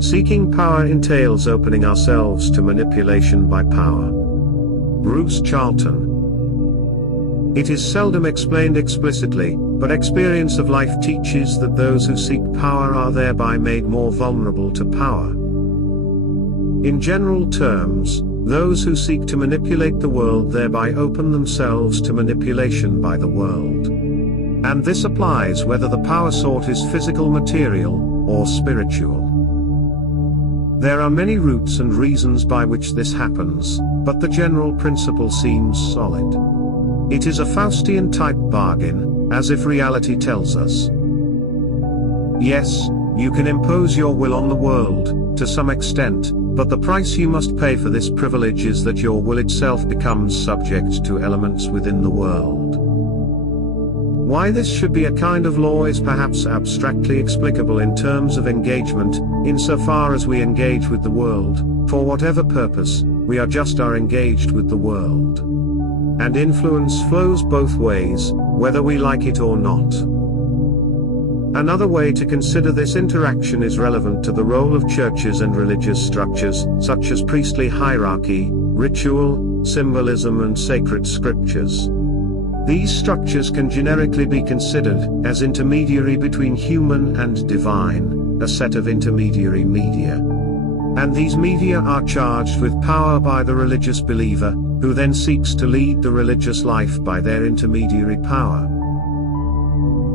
Seeking power entails opening ourselves to manipulation by power. Bruce Charlton. It is seldom explained explicitly, but experience of life teaches that those who seek power are thereby made more vulnerable to power. In general terms, those who seek to manipulate the world thereby open themselves to manipulation by the world. And this applies whether the power sought is physical, material, or spiritual. There are many routes and reasons by which this happens, but the general principle seems solid. It is a Faustian-type bargain, as if reality tells us. Yes, you can impose your will on the world, to some extent, but the price you must pay for this privilege is that your will itself becomes subject to elements within the world. Why this should be a kind of law is perhaps abstractly explicable in terms of engagement, insofar as we engage with the world, for whatever purpose, we are engaged with the world. And influence flows both ways, whether we like it or not. Another way to consider this interaction is relevant to the role of churches and religious structures, such as priestly hierarchy, ritual, symbolism and sacred scriptures. These structures can generically be considered as intermediary between human and divine, a set of intermediary media. And these media are charged with power by the religious believer, who then seeks to lead the religious life by their intermediary power.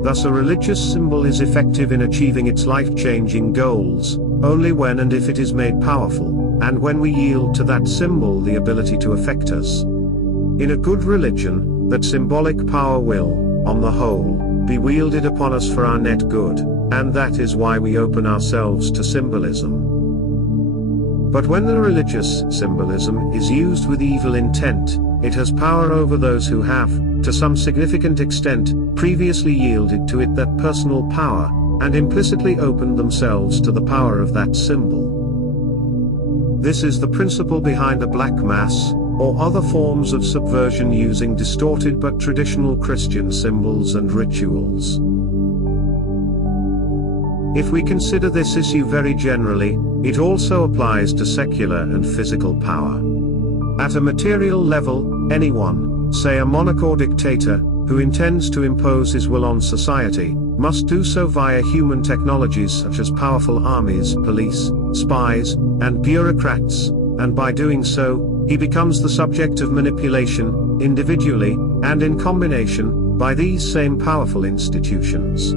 Thus a religious symbol is effective in achieving its life-changing goals, only when and if it is made powerful, and when we yield to that symbol the ability to affect us. In a good religion, that symbolic power will, on the whole, be wielded upon us for our net good, and that is why we open ourselves to symbolism. But when the religious symbolism is used with evil intent, it has power over those who have, to some significant extent, previously yielded to it that personal power, and implicitly opened themselves to the power of that symbol. This is the principle behind a black mass, or other forms of subversion using distorted but traditional Christian symbols and rituals. If we consider this issue very generally, it also applies to secular and physical power. At a material level, anyone, say a monarch or dictator, who intends to impose his will on society, must do so via human technologies such as powerful armies, police, spies, and bureaucrats, and by doing so, he becomes the subject of manipulation, individually, and in combination, by these same powerful institutions.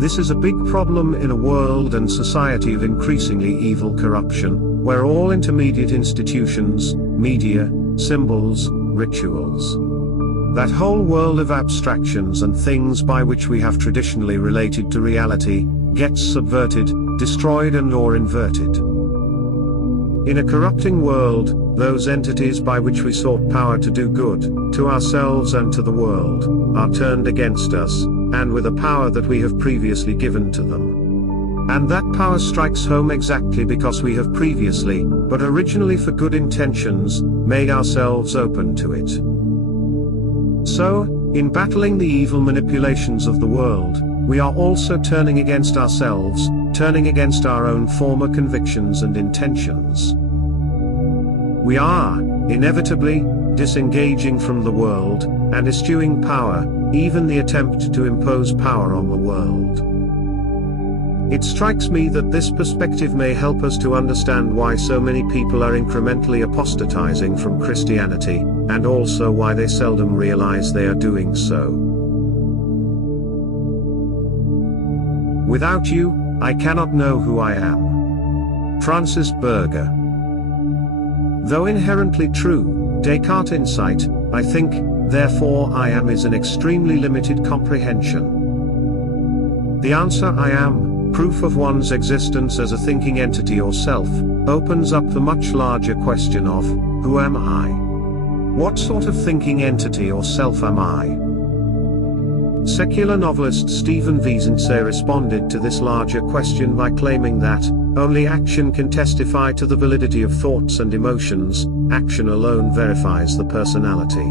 This is a big problem in a world and society of increasingly evil corruption, where all intermediate institutions, media, symbols, rituals, that whole world of abstractions and things by which we have traditionally related to reality, gets subverted, destroyed and/or inverted. In a corrupting world, those entities by which we sought power to do good, to ourselves and to the world, are turned against us, and with a power that we have previously given to them. And that power strikes home exactly because we have previously, but originally for good intentions, made ourselves open to it. So, in battling the evil manipulations of the world, we are also turning against ourselves, turning against our own former convictions and intentions. We are, inevitably, disengaging from the world, and eschewing power, even the attempt to impose power on the world. It strikes me that this perspective may help us to understand why so many people are incrementally apostatizing from Christianity, and also why they seldom realize they are doing so. Without you, I cannot know who I am. Francis Berger. Though inherently true, Descartes' insight, I think, therefore I am is an extremely limited comprehension. The answer I am, proof of one's existence as a thinking entity or self, opens up the much larger question of, who am I? What sort of thinking entity or self am I? Secular novelist Stephen Wiesenthal responded to this larger question by claiming that, only action can testify to the validity of thoughts and emotions, action alone verifies the personality.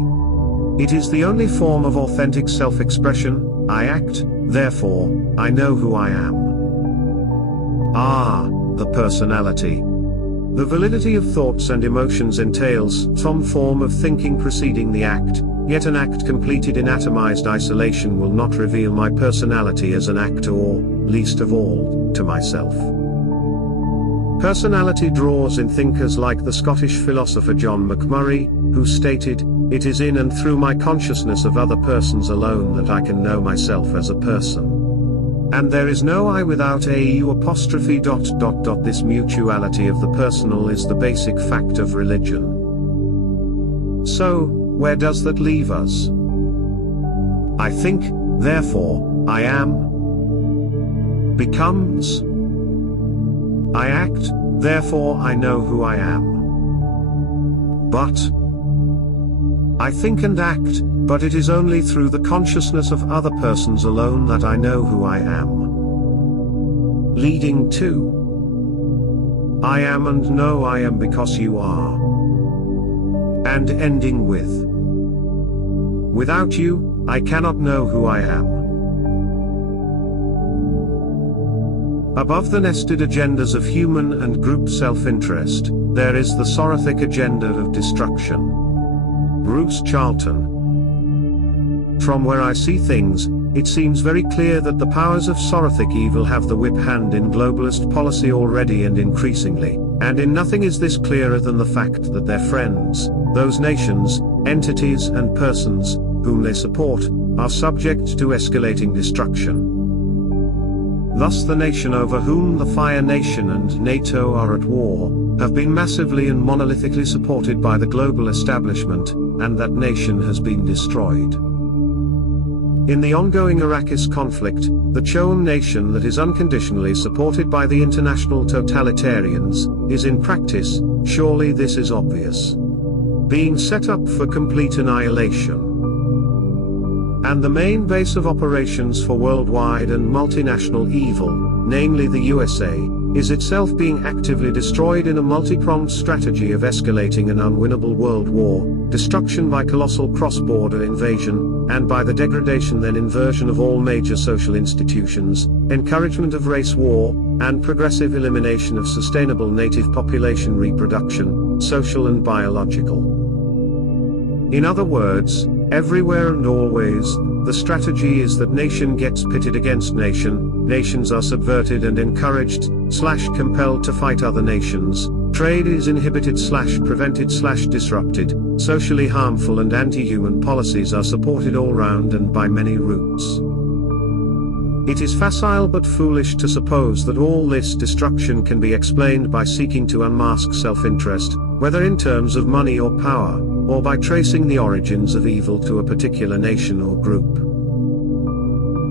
It is the only form of authentic self-expression, I act, therefore, I know who I am. The personality. The validity of thoughts and emotions entails some form of thinking preceding the act, yet an act completed in atomized isolation will not reveal my personality as an actor or, least of all, to myself. Personality draws in thinkers like the Scottish philosopher John McMurray, who stated, "It is in and through my consciousness of other persons alone that I can know myself as a person. And there is no I without a you apostrophe dot dot dot. This mutuality of the personal is the basic fact of religion." So, where does that leave us? I think, therefore, I am becomes I act, therefore I know who I am. But I think and act, but it is only through the consciousness of other persons alone that I know who I am. Leading to I am and know I am because you are. And ending with without you, I cannot know who I am. Above the nested agendas of human and group self-interest, there is the Sorathic agenda of destruction. Bruce Charlton. From where I see things, it seems very clear that the powers of Sorathic evil have the whip hand in globalist policy already and increasingly, and in nothing is this clearer than the fact that their friends, those nations, entities and persons, whom they support, are subject to escalating destruction. Thus the nation over whom the Fire Nation and NATO are at war, have been massively and monolithically supported by the global establishment, and that nation has been destroyed. In the ongoing Arrakis conflict, the Choam nation that is unconditionally supported by the international totalitarians, is in practice, surely this is obvious, being set up for complete annihilation. And the main base of operations for worldwide and multinational evil, namely the USA, is itself being actively destroyed in a multi-pronged strategy of escalating an unwinnable world war, destruction by colossal cross-border invasion, and by the degradation then inversion of all major social institutions, encouragement of race war, and progressive elimination of sustainable native population reproduction, social and biological. In other words, everywhere and always, the strategy is that nation gets pitted against nation, nations are subverted and encouraged, compelled to fight other nations, trade is inhibited prevented disrupted, socially harmful and anti-human policies are supported all round and by many routes. It is facile but foolish to suppose that all this destruction can be explained by seeking to unmask self-interest, whether in terms of money or power, or by tracing the origins of evil to a particular nation or group.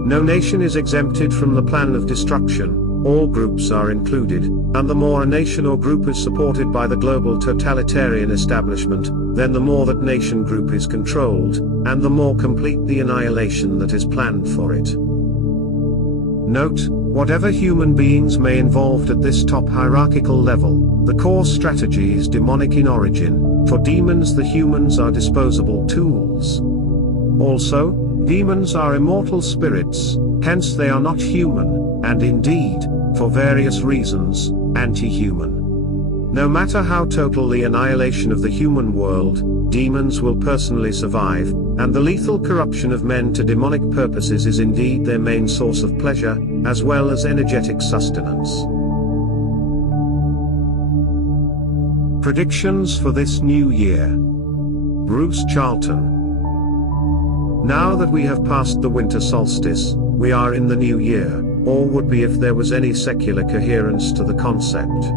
No nation is exempted from the plan of destruction, all groups are included, and the more a nation or group is supported by the global totalitarian establishment, then the more that nation group is controlled, and the more complete the annihilation that is planned for it. Note, whatever human beings may involved at this top hierarchical level, the core strategy is demonic in origin. For demons the humans are disposable tools. Also, demons are immortal spirits, hence they are not human, and indeed, for various reasons, anti-human. No matter how total the annihilation of the human world, demons will personally survive, and the lethal corruption of men to demonic purposes is indeed their main source of pleasure, as well as energetic sustenance. Predictions for this new year. Bruce Charlton. Now that we have passed the winter solstice, we are in the new year, or would be if there was any secular coherence to the concept.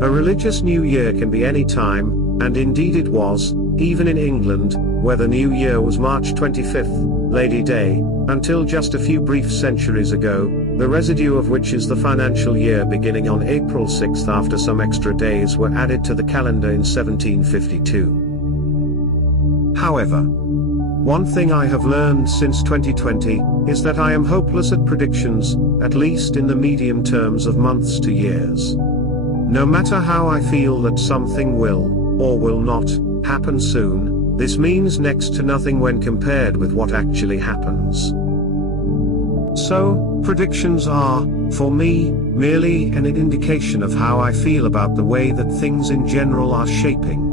A religious new year can be any time, and indeed it was, even in England, where the new year was March 25th, Lady Day, until just a few brief centuries ago, the residue of which is the financial year beginning on April 6th after some extra days were added to the calendar in 1752. However, one thing I have learned since 2020, is that I am hopeless at predictions, at least in the medium terms of months to years. No matter how I feel that something will, or will not, happen soon, this means next to nothing when compared with what actually happens. So, predictions are, for me, merely an indication of how I feel about the way that things in general are shaping.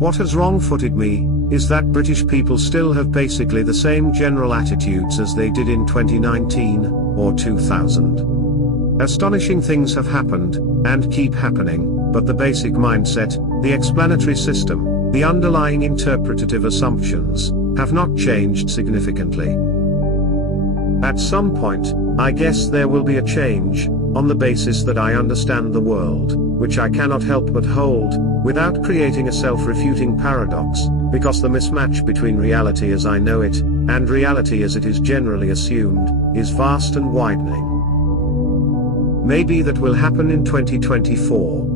What has wrong-footed me is that British people still have basically the same general attitudes as they did in 2019 or 2000. Astonishing things have happened, and keep happening, but the basic mindset, the explanatory system, the underlying interpretative assumptions, have not changed significantly. At some point, I guess there will be a change, on the basis that I understand the world, which I cannot help but hold, without creating a self-refuting paradox, because the mismatch between reality as I know it, and reality as it is generally assumed, is vast and widening. Maybe that will happen in 2024.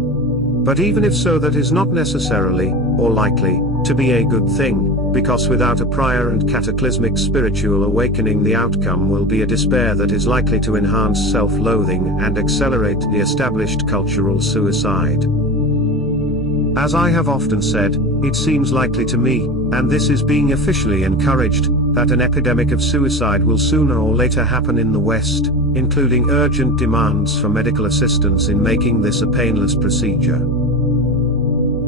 But even if so, that is not necessarily, or likely, to be a good thing, because without a prior and cataclysmic spiritual awakening the outcome will be a despair that is likely to enhance self-loathing and accelerate the established cultural suicide. As I have often said, it seems likely to me, and this is being officially encouraged, that an epidemic of suicide will sooner or later happen in the West, including urgent demands for medical assistance in making this a painless procedure.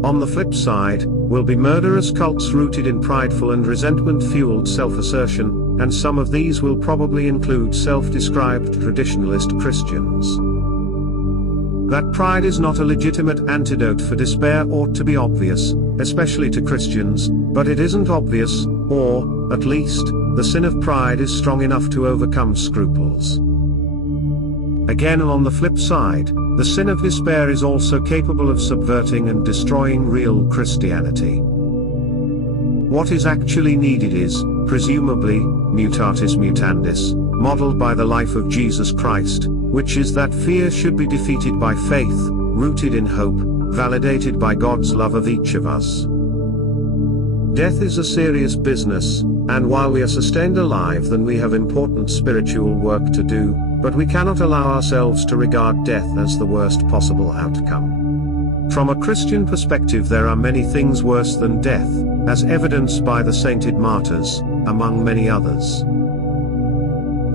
On the flip side, will be murderous cults rooted in prideful and resentment-fueled self-assertion, and some of these will probably include self-described traditionalist Christians. That pride is not a legitimate antidote for despair ought to be obvious, especially to Christians, but it isn't obvious, or, at least, the sin of pride is strong enough to overcome scruples. Again, on the flip side, the sin of despair is also capable of subverting and destroying real Christianity. What is actually needed is, presumably, mutatis mutandis, modeled by the life of Jesus Christ, which is that fear should be defeated by faith, rooted in hope, validated by God's love of each of us. Death is a serious business, and while we are sustained alive, then we have important spiritual work to do, but we cannot allow ourselves to regard death as the worst possible outcome. From a Christian perspective, there are many things worse than death, as evidenced by the sainted martyrs, among many others.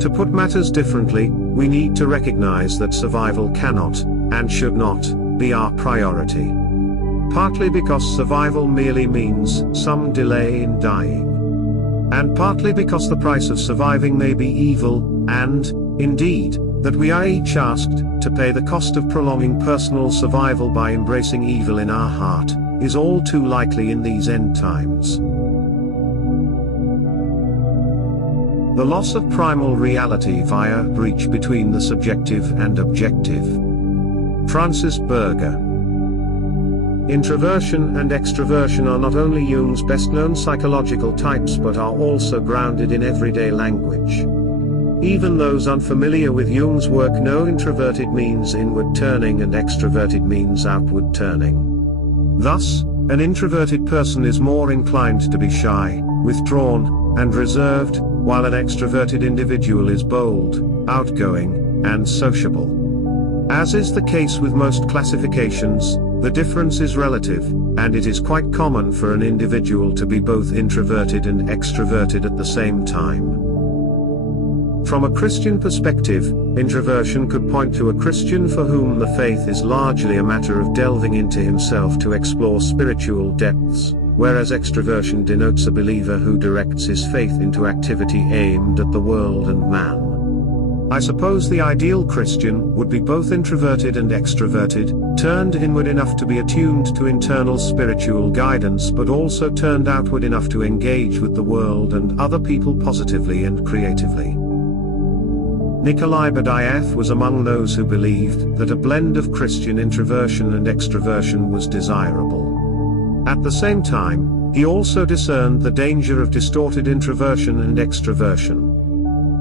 To put matters differently, we need to recognize that survival cannot, and should not, be our priority. Partly because survival merely means some delay in dying. And partly because the price of surviving may be evil, and, indeed, that we are each asked to pay the cost of prolonging personal survival by embracing evil in our heart, is all too likely in these end times. The loss of primal reality via breach between the subjective and objective. Francis Berger. Introversion and extroversion are not only Jung's best-known psychological types but are also grounded in everyday language. Even those unfamiliar with Jung's work know introverted means inward turning and extroverted means outward turning. Thus, an introverted person is more inclined to be shy, withdrawn, and reserved, while an extroverted individual is bold, outgoing, and sociable. As is the case with most classifications, the difference is relative, and it is quite common for an individual to be both introverted and extroverted at the same time. From a Christian perspective, introversion could point to a Christian for whom the faith is largely a matter of delving into himself to explore spiritual depths, whereas extroversion denotes a believer who directs his faith into activity aimed at the world and man. I suppose the ideal Christian would be both introverted and extroverted, turned inward enough to be attuned to internal spiritual guidance but also turned outward enough to engage with the world and other people positively and creatively. Nikolai Berdyaev was among those who believed that a blend of Christian introversion and extroversion was desirable. At the same time, he also discerned the danger of distorted introversion and extroversion.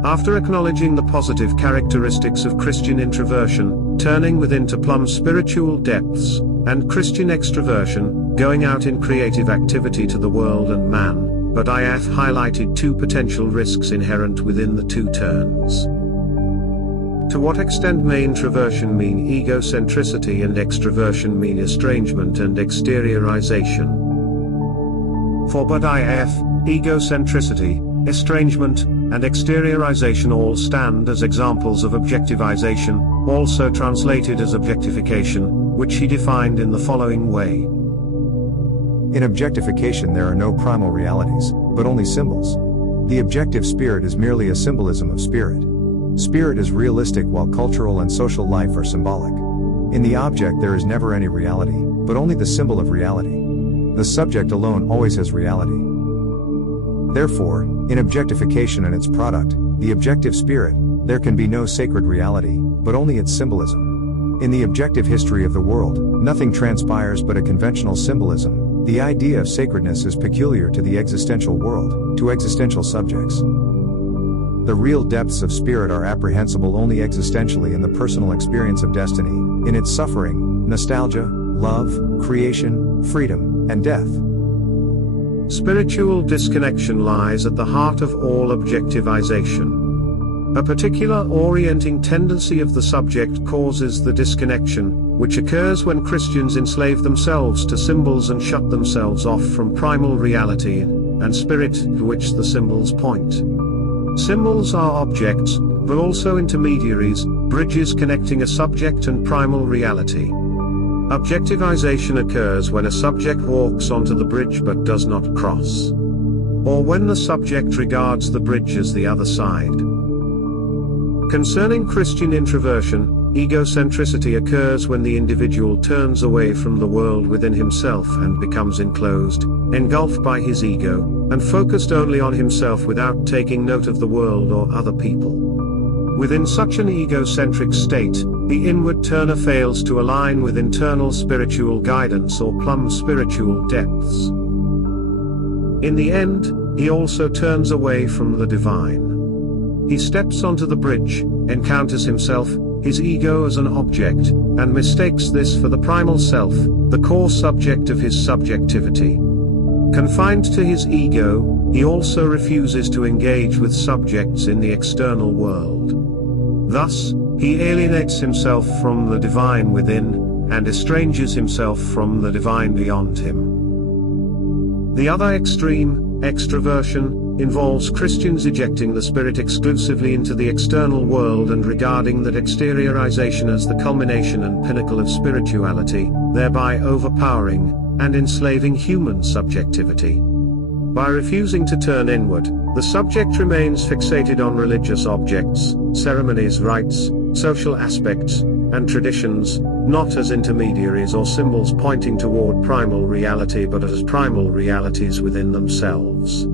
After acknowledging the positive characteristics of Christian introversion, turning within to plumb spiritual depths, and Christian extroversion, going out in creative activity to the world and man, Berdyaev highlighted two potential risks inherent within the two turns. To what extent may introversion mean egocentricity and extroversion mean estrangement and exteriorization? For Berdyaev, egocentricity, estrangement, and exteriorization all stand as examples of objectivization, also translated as objectification, which he defined in the following way. In objectification there are no primal realities, but only symbols. The objective spirit is merely a symbolism of spirit. Spirit is realistic while cultural and social life are symbolic. In the object there is never any reality, but only the symbol of reality. The subject alone always has reality. Therefore, in objectification and its product, the objective spirit, there can be no sacred reality, but only its symbolism. In the objective history of the world, nothing transpires but a conventional symbolism. The idea of sacredness is peculiar to the existential world, to existential subjects. The real depths of spirit are apprehensible only existentially in the personal experience of destiny, in its suffering, nostalgia, love, creation, freedom, and death. Spiritual disconnection lies at the heart of all objectivization. A particular orienting tendency of the subject causes the disconnection, which occurs when Christians enslave themselves to symbols and shut themselves off from primal reality and spirit to which the symbols point. Symbols are objects, but also intermediaries, bridges connecting a subject and primal reality. Objectivization occurs when a subject walks onto the bridge but does not cross. Or when the subject regards the bridge as the other side. Concerning Christian introversion, egocentricity occurs when the individual turns away from the world within himself and becomes enclosed, engulfed by his ego, and focused only on himself without taking note of the world or other people. Within such an egocentric state, the inward turner fails to align with internal spiritual guidance or plumb spiritual depths. In the end, he also turns away from the divine. He steps onto the bridge, encounters himself, his ego as an object, and mistakes this for the primal self, the core subject of his subjectivity. Confined to his ego, he also refuses to engage with subjects in the external world. Thus, he alienates himself from the divine within, and estranges himself from the divine beyond him. The other extreme, extroversion, involves Christians ejecting the spirit exclusively into the external world and regarding that exteriorization as the culmination and pinnacle of spirituality, thereby overpowering and enslaving human subjectivity. By refusing to turn inward, the subject remains fixated on religious objects, ceremonies, rites, social aspects, and traditions, not as intermediaries or symbols pointing toward primal reality but as primal realities within themselves.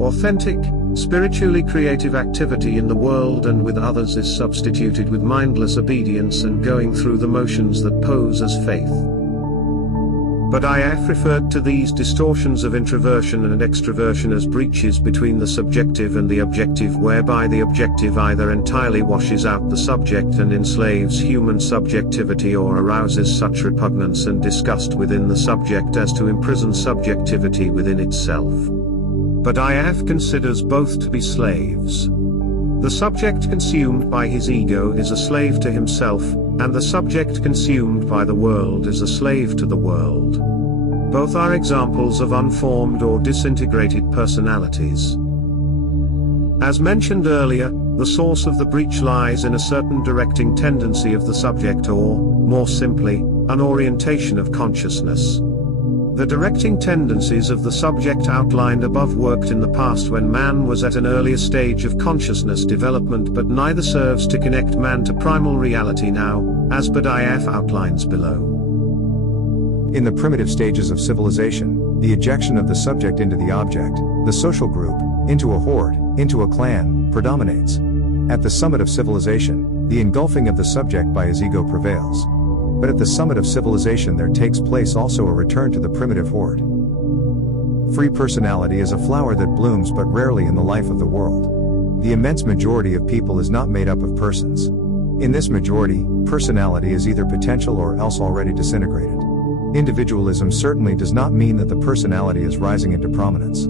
Authentic, spiritually creative activity in the world and with others is substituted with mindless obedience and going through the motions that pose as faith. But I have referred to these distortions of introversion and extroversion as breaches between the subjective and the objective, whereby the objective either entirely washes out the subject and enslaves human subjectivity or arouses such repugnance and disgust within the subject as to imprison subjectivity within itself. But IF considers both to be slaves. The subject consumed by his ego is a slave to himself, and the subject consumed by the world is a slave to the world. Both are examples of unformed or disintegrated personalities. As mentioned earlier, the source of the breach lies in a certain directing tendency of the subject or, more simply, an orientation of consciousness. The directing tendencies of the subject outlined above worked in the past when man was at an earlier stage of consciousness development, but neither serves to connect man to primal reality now, as Badiaf outlines below. In the primitive stages of civilization, the ejection of the subject into the object, the social group, into a horde, into a clan, predominates. At the summit of civilization, the engulfing of the subject by his ego prevails. But at the summit of civilization there takes place also a return to the primitive horde. Free personality is a flower that blooms but rarely in the life of the world. The immense majority of people is not made up of persons. In this majority, personality is either potential or else already disintegrated. Individualism certainly does not mean that the personality is rising into prominence.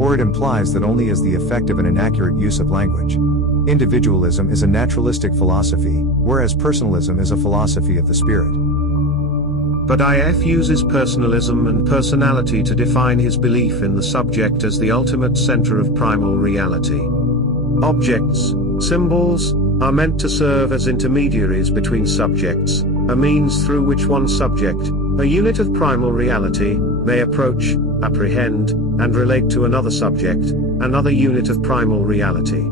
Or it implies that only as the effect of an inaccurate use of language. Individualism is a naturalistic philosophy, whereas personalism is a philosophy of the spirit. But IF uses personalism and personality to define his belief in the subject as the ultimate center of primal reality. Objects, symbols, are meant to serve as intermediaries between subjects, a means through which one subject, a unit of primal reality, may approach, apprehend, and relate to another subject, another unit of primal reality.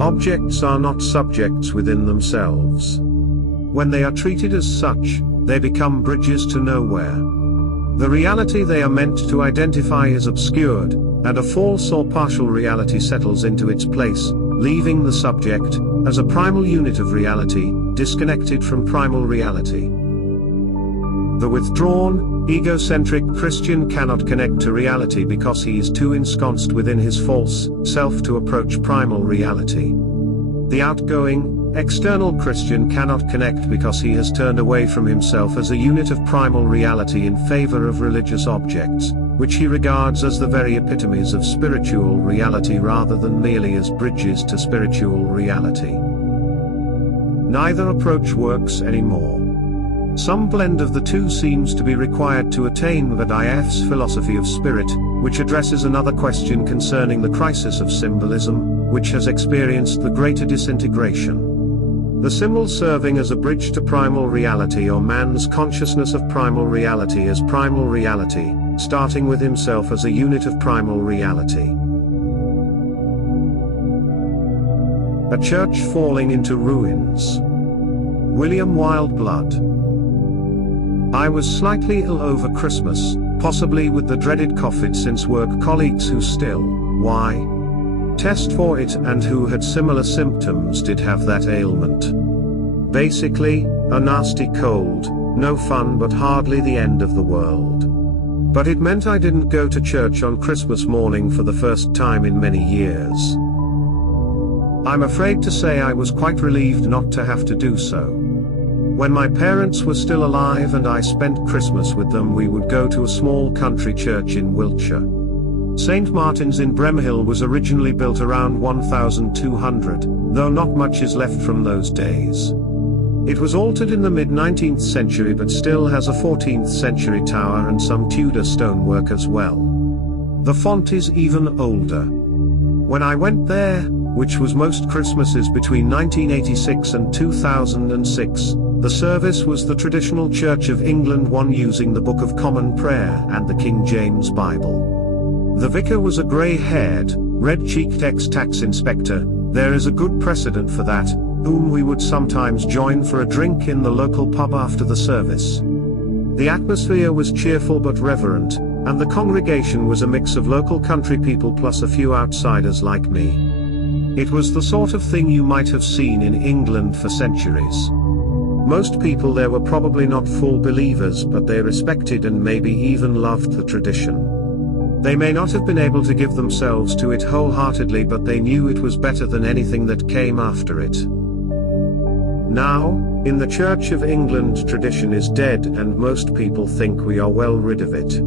Objects are not subjects within themselves. When they are treated as such, they become bridges to nowhere. The reality they are meant to identify is obscured, and a false or partial reality settles into its place, leaving the subject, as a primal unit of reality, disconnected from primal reality. The withdrawn, egocentric Christian cannot connect to reality because he is too ensconced within his false self to approach primal reality. The outgoing, external Christian cannot connect because he has turned away from himself as a unit of primal reality in favor of religious objects, which he regards as the very epitomes of spiritual reality rather than merely as bridges to spiritual reality. Neither approach works anymore. Some blend of the two seems to be required to attain IF's philosophy of spirit, which addresses another question concerning the crisis of symbolism, which has experienced the greater disintegration. The symbol serving as a bridge to primal reality or man's consciousness of primal reality as primal reality, starting with himself as a unit of primal reality. A church falling into ruins. William Wildblood. I was slightly ill over Christmas, possibly with the dreaded COVID since work colleagues who still, test for it and who had similar symptoms did have that ailment. Basically, a nasty cold, no fun but hardly the end of the world. But it meant I didn't go to church on Christmas morning for the first time in many years. I'm afraid to say I was quite relieved not to have to do so. When my parents were still alive and I spent Christmas with them, we would go to a small country church in Wiltshire. St. Martin's in Bremhill was originally built around 1200, though not much is left from those days. It was altered in the mid-19th century but still has a 14th century tower and some Tudor stonework as well. The font is even older. When I went there, which was most Christmases between 1986 and 2006, the service was the traditional Church of England one using the Book of Common Prayer and the King James Bible. The vicar was a grey-haired, red-cheeked ex-tax inspector. There is a good precedent for that, whom we would sometimes join for a drink in the local pub after the service. The atmosphere was cheerful but reverent, and the congregation was a mix of local country people plus a few outsiders like me. It was the sort of thing you might have seen in England for centuries. Most people there were probably not full believers, but they respected and maybe even loved the tradition. They may not have been able to give themselves to it wholeheartedly, but they knew it was better than anything that came after it. Now, in the Church of England, tradition is dead and most people think we are well rid of it.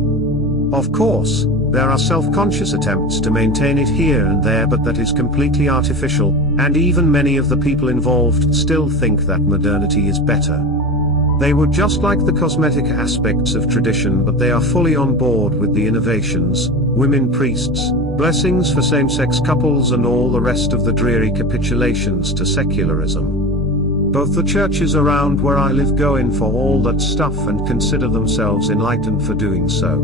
Of course, there are self-conscious attempts to maintain it here and there, but that is completely artificial, and even many of the people involved still think that modernity is better. They would just like the cosmetic aspects of tradition, but they are fully on board with the innovations, women priests, blessings for same-sex couples and all the rest of the dreary capitulations to secularism. Both the churches around where I live go in for all that stuff and consider themselves enlightened for doing so.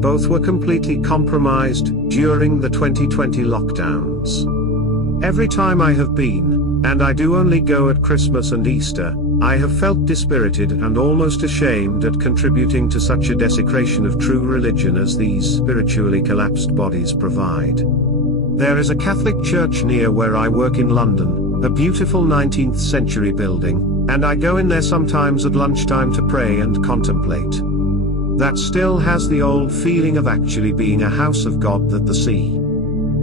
Both were completely compromised during the 2020 lockdowns. Every time I have been, and I do only go at Christmas and Easter, I have felt dispirited and almost ashamed at contributing to such a desecration of true religion as these spiritually collapsed bodies provide. There is a Catholic church near where I work in London, a beautiful 19th century building, and I go in there sometimes at lunchtime to pray and contemplate. That still has the old feeling of actually being a house of God that the sea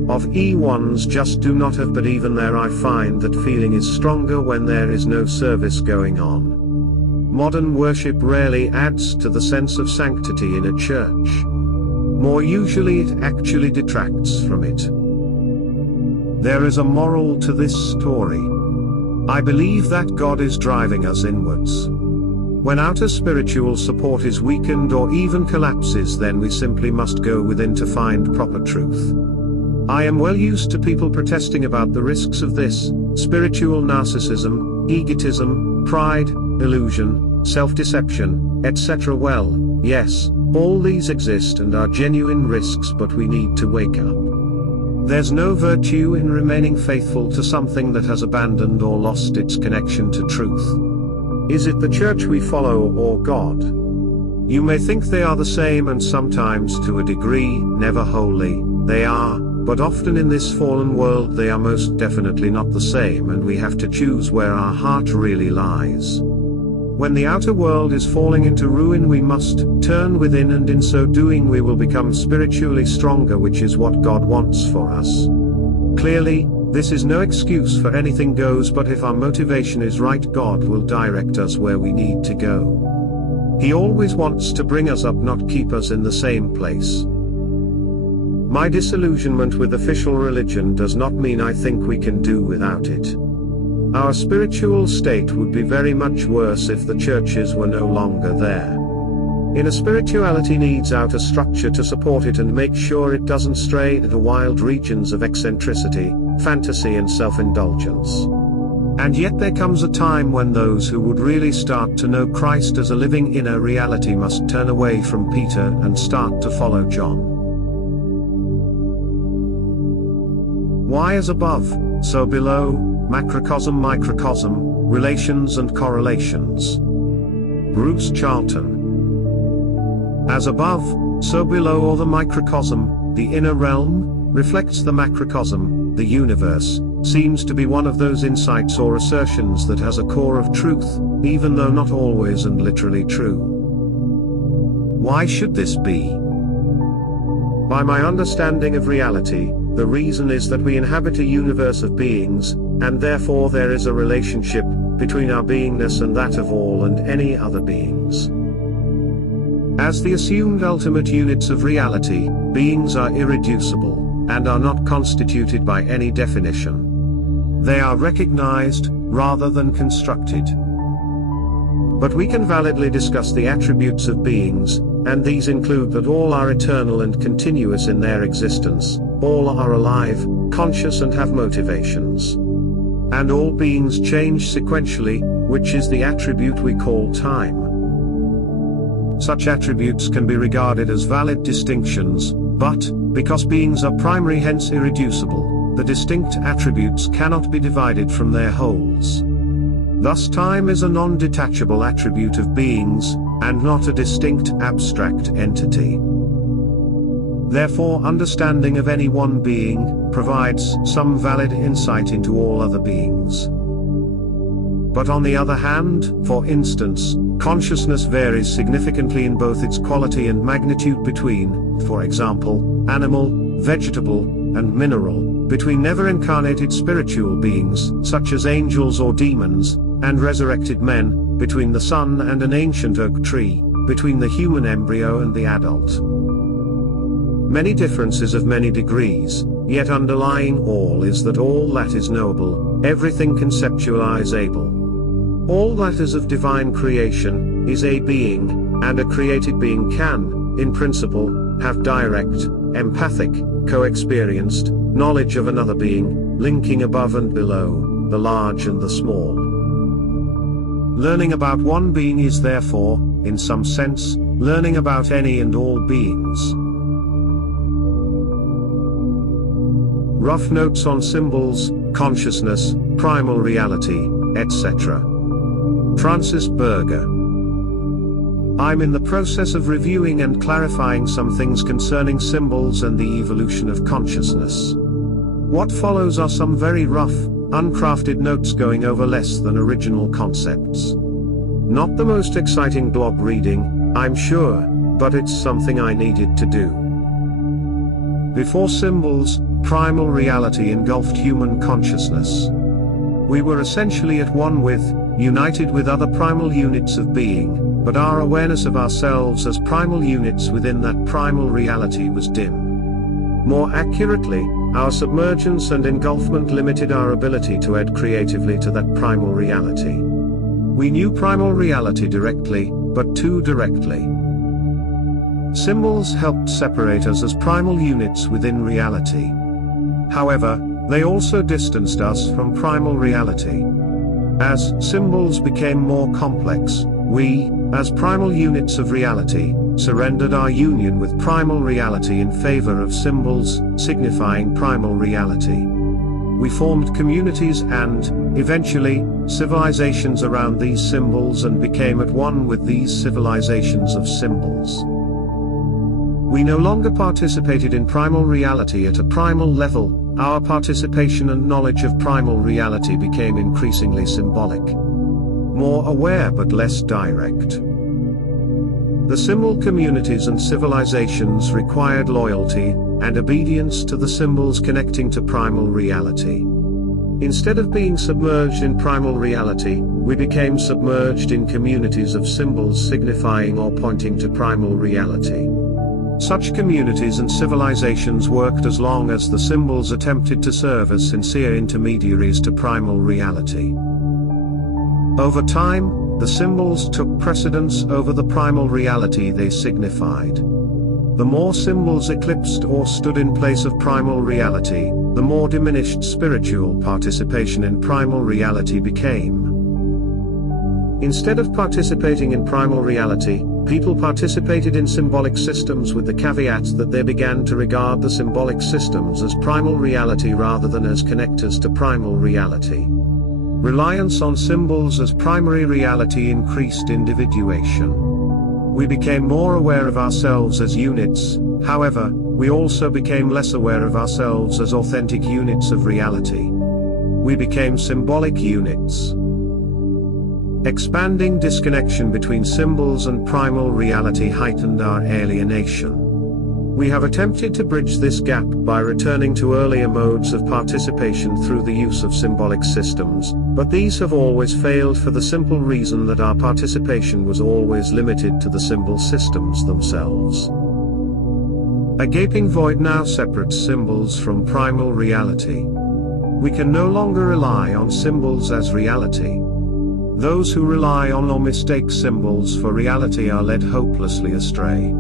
of E1s just do not have, but even there I find that feeling is stronger when there is no service going on. Modern worship rarely adds to the sense of sanctity in a church. More usually it actually detracts from it. There is a moral to this story. I believe that God is driving us inwards. When outer spiritual support is weakened or even collapses, then we simply must go within to find proper truth. I am well used to people protesting about the risks of this: spiritual narcissism, egotism, pride, illusion, self-deception, etc. Well, yes, all these exist and are genuine risks, but we need to wake up. There's no virtue in remaining faithful to something that has abandoned or lost its connection to truth. Is it the church we follow or God? You may think they are the same, and sometimes to a degree, never wholly, they are, but often in this fallen world they are most definitely not the same, and we have to choose where our heart really lies. When the outer world is falling into ruin, we must turn within, and in so doing we will become spiritually stronger, which is what God wants for us. Clearly, this is no excuse for anything goes, but if our motivation is right, God will direct us where we need to go. He always wants to bring us up, not keep us in the same place. My disillusionment with official religion does not mean I think we can do without it. Our spiritual state would be very much worse if the churches were no longer there. Inner spirituality needs outer structure to support it and make sure it doesn't stray into wild regions of eccentricity, fantasy and self-indulgence. And yet there comes a time when those who would really start to know Christ as a living inner reality must turn away from Peter and start to follow John. Why as above, so below, macrocosm-microcosm, relations and correlations. Bruce Charlton. As above, so below, or the microcosm, the inner realm, reflects the macrocosm, the universe, seems to be one of those insights or assertions that has a core of truth, even though not always and literally true. Why should this be? By my understanding of reality, the reason is that we inhabit a universe of beings, and therefore there is a relationship between our beingness and that of all and any other beings. As the assumed ultimate units of reality, beings are irreducible, and are not constituted by any definition. They are recognized, rather than constructed. But we can validly discuss the attributes of beings, and these include that all are eternal and continuous in their existence, all are alive, conscious and have motivations. And all beings change sequentially, which is the attribute we call time. Such attributes can be regarded as valid distinctions, but, because beings are primary, hence irreducible, the distinct attributes cannot be divided from their wholes. Thus time is a non-detachable attribute of beings, and not a distinct abstract entity. Therefore, understanding of any one being provides some valid insight into all other beings. But on the other hand, for instance, consciousness varies significantly in both its quality and magnitude between, for example, animal, vegetable, and mineral, between never-incarnated spiritual beings, such as angels or demons, and resurrected men, between the sun and an ancient oak tree, between the human embryo and the adult. Many differences of many degrees, yet underlying all is that all that is knowable, everything conceptualizable. All that is of divine creation, is a being, and a created being can, in principle, have direct, empathic, co-experienced, knowledge of another being, linking above and below, the large and the small. Learning about one being is therefore, in some sense, learning about any and all beings. Rough notes on symbols, consciousness, primal reality, etc. Francis Berger. I'm in the process of reviewing and clarifying some things concerning symbols and the evolution of consciousness. What follows are some very rough, uncrafted notes going over less than original concepts. Not the most exciting blog reading, I'm sure, but it's something I needed to do. Before symbols, primal reality engulfed human consciousness. We were essentially at one with, united with other primal units of being, but our awareness of ourselves as primal units within that primal reality was dim. More accurately, our submergence and engulfment limited our ability to add creatively to that primal reality. We knew primal reality directly, but too directly. Symbols helped separate us as primal units within reality. However, they also distanced us from primal reality. As symbols became more complex, we, as primal units of reality, surrendered our union with primal reality in favor of symbols, signifying primal reality. We formed communities and, eventually, civilizations around these symbols and became at one with these civilizations of symbols. We no longer participated in primal reality at a primal level. Our participation and knowledge of primal reality became increasingly symbolic. More aware but less direct. The symbol communities and civilizations required loyalty and obedience to the symbols connecting to primal reality. Instead of being submerged in primal reality, we became submerged in communities of symbols signifying or pointing to primal reality. Such communities and civilizations worked as long as the symbols attempted to serve as sincere intermediaries to primal reality. Over time, the symbols took precedence over the primal reality they signified. The more symbols eclipsed or stood in place of primal reality, the more diminished spiritual participation in primal reality became. Instead of participating in primal reality, people participated in symbolic systems with the caveat that they began to regard the symbolic systems as primal reality rather than as connectors to primal reality. Reliance on symbols as primary reality increased individuation. We became more aware of ourselves as units, however, we also became less aware of ourselves as authentic units of reality. We became symbolic units. Expanding disconnection between symbols and primal reality heightened our alienation. We have attempted to bridge this gap by returning to earlier modes of participation through the use of symbolic systems, but these have always failed for the simple reason that our participation was always limited to the symbol systems themselves. A gaping void now separates symbols from primal reality. We can no longer rely on symbols as reality. Those who rely on or mistake symbols for reality are led hopelessly astray.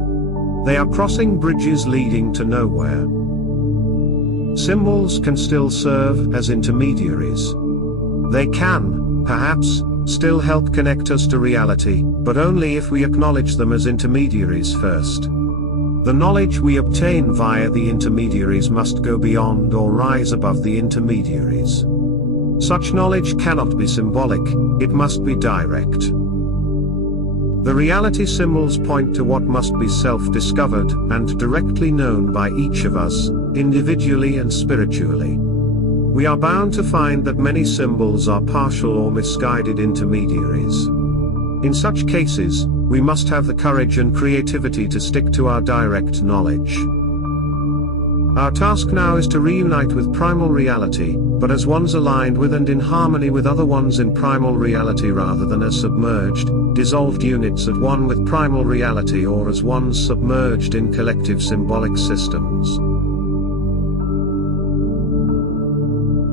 They are crossing bridges leading to nowhere. Symbols can still serve as intermediaries. They can, perhaps, still help connect us to reality, but only if we acknowledge them as intermediaries first. The knowledge we obtain via the intermediaries must go beyond or rise above the intermediaries. Such knowledge cannot be symbolic, it must be direct. The reality symbols point to what must be self-discovered and directly known by each of us, individually and spiritually. We are bound to find that many symbols are partial or misguided intermediaries. In such cases, we must have the courage and creativity to stick to our direct knowledge. Our task now is to reunite with primal reality, but as ones aligned with and in harmony with other ones in primal reality rather than as submerged, dissolved units at one with primal reality or as ones submerged in collective symbolic systems.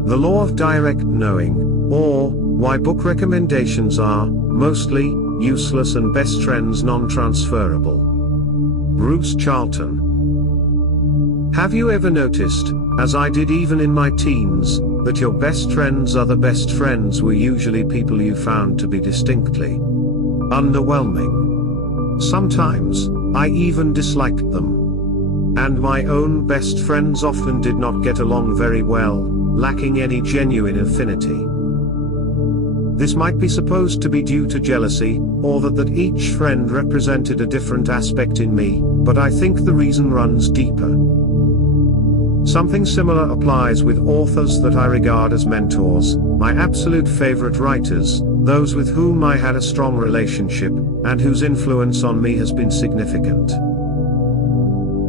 The law of direct knowing, or why book recommendations are, mostly, useless and best friends non-transferable. Bruce Charlton. Have you ever noticed, as I did even in my teens, that your best friends' other best friends were usually people you found to be distinctly underwhelming? Sometimes, I even disliked them. And my own best friends often did not get along very well, lacking any genuine affinity. This might be supposed to be due to jealousy, or that each friend represented a different aspect in me, but I think the reason runs deeper. Something similar applies with authors that I regard as mentors, my absolute favorite writers, those with whom I had a strong relationship, and whose influence on me has been significant.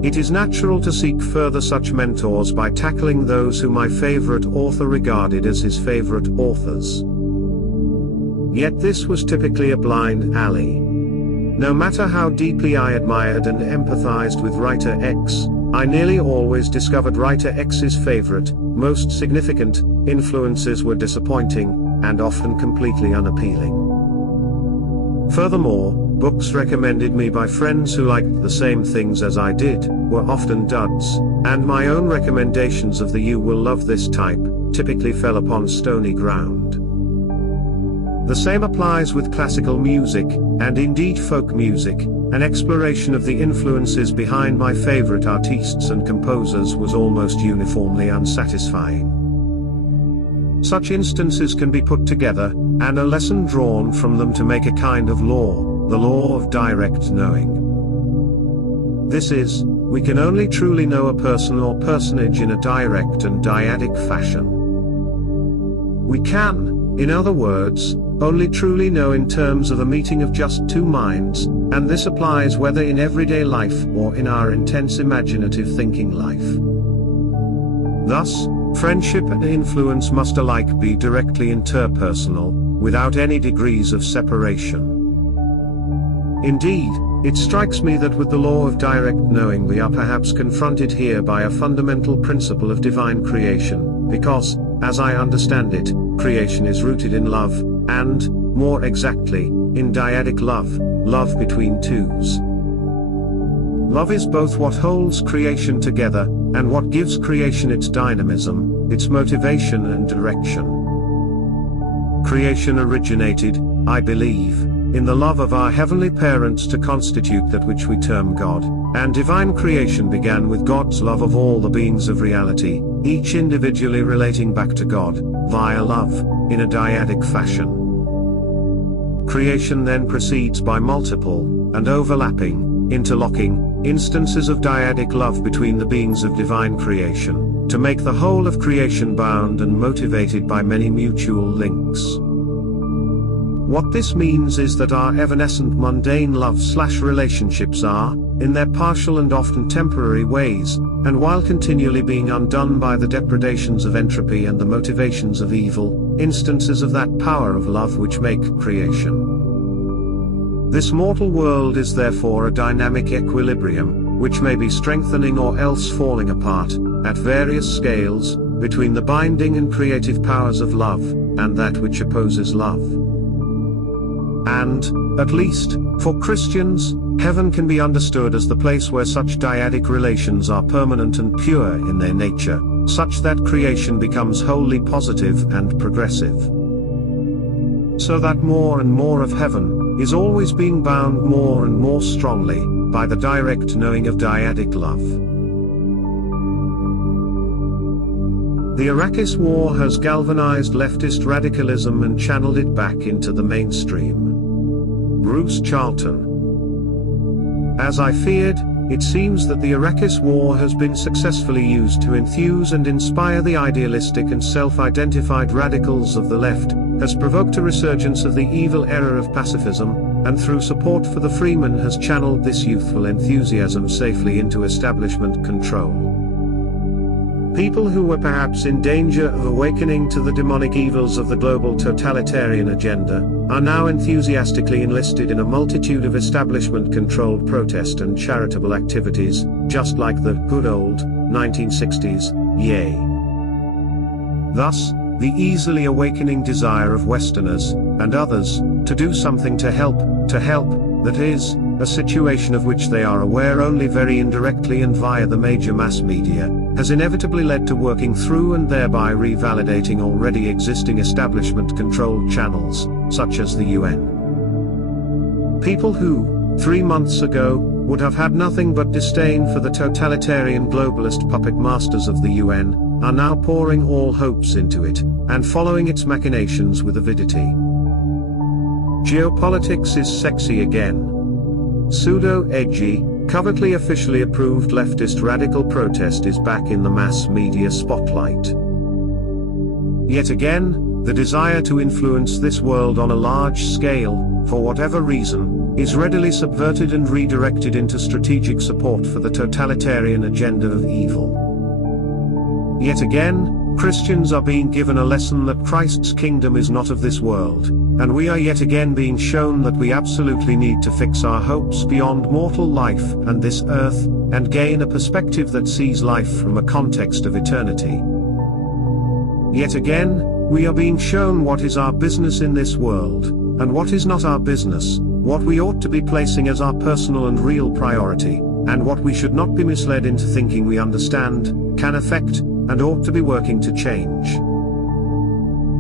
It is natural to seek further such mentors by tackling those who my favorite author regarded as his favorite authors. Yet this was typically a blind alley. No matter how deeply I admired and empathized with writer X, I nearly always discovered writer X's favorite, most significant, influences were disappointing, and often completely unappealing. Furthermore, books recommended me by friends who liked the same things as I did, were often duds, and my own recommendations of the "you will love this" type, typically fell upon stony ground. The same applies with classical music, and indeed folk music. An exploration of the influences behind my favorite artists and composers was almost uniformly unsatisfying. Such instances can be put together, and a lesson drawn from them to make a kind of law, the law of direct knowing. This is, we can only truly know a person or personage in a direct and dyadic fashion. We can, in other words, only truly know in terms of a meeting of just two minds, and this applies whether in everyday life or in our intense imaginative thinking life. Thus, friendship and influence must alike be directly interpersonal, without any degrees of separation. Indeed, it strikes me that with the law of direct knowing we are perhaps confronted here by a fundamental principle of divine creation, because, as I understand it, creation is rooted in love, and, more exactly, in dyadic love, love between twos. Love is both what holds creation together, and what gives creation its dynamism, its motivation and direction. Creation originated, I believe, in the love of our heavenly parents to constitute that which we term God, and divine creation began with God's love of all the beings of reality, each individually relating back to God, via love, in a dyadic fashion. Creation then proceeds by multiple, and overlapping, interlocking, instances of dyadic love between the beings of divine creation, to make the whole of creation bound and motivated by many mutual links. What this means is that our evanescent mundane love/relationships are, in their partial and often temporary ways, and while continually being undone by the depredations of entropy and the motivations of evil, instances of that power of love which make creation. This mortal world is therefore a dynamic equilibrium, which may be strengthening or else falling apart, at various scales, between the binding and creative powers of love, and that which opposes love. And, at least, for Christians, heaven can be understood as the place where such dyadic relations are permanent and pure in their nature, such that creation becomes wholly positive and progressive. So that more and more of heaven is always being bound more and more strongly by the direct knowing of dyadic love. The Arrakis War has galvanized leftist radicalism and channeled it back into the mainstream. Bruce Charlton. As I feared, it seems that the Arrakis War has been successfully used to enthuse and inspire the idealistic and self-identified radicals of the left, has provoked a resurgence of the evil error of pacifism, and through support for the freemen has channeled this youthful enthusiasm safely into establishment control. People who were perhaps in danger of awakening to the demonic evils of the global totalitarian agenda, are now enthusiastically enlisted in a multitude of establishment-controlled protest and charitable activities, just like the good old 1960s, yay. Thus, the easily awakening desire of Westerners, and others, to do something to help, that is, a situation of which they are aware only very indirectly and via the major mass media, has inevitably led to working through and thereby revalidating already existing establishment-controlled channels, such as the UN. People who, 3 months ago, would have had nothing but disdain for the totalitarian globalist puppet masters of the UN, are now pouring all hopes into it, and following its machinations with avidity. Geopolitics is sexy again. Pseudo-edgy, covertly officially approved leftist radical protest is back in the mass media spotlight. Yet again, the desire to influence this world on a large scale, for whatever reason, is readily subverted and redirected into strategic support for the totalitarian agenda of evil. Yet again, Christians are being given a lesson that Christ's kingdom is not of this world, and we are yet again being shown that we absolutely need to fix our hopes beyond mortal life and this earth, and gain a perspective that sees life from a context of eternity. Yet again, we are being shown what is our business in this world, and what is not our business, what we ought to be placing as our personal and real priority, and what we should not be misled into thinking we understand, can affect, and ought to be working to change.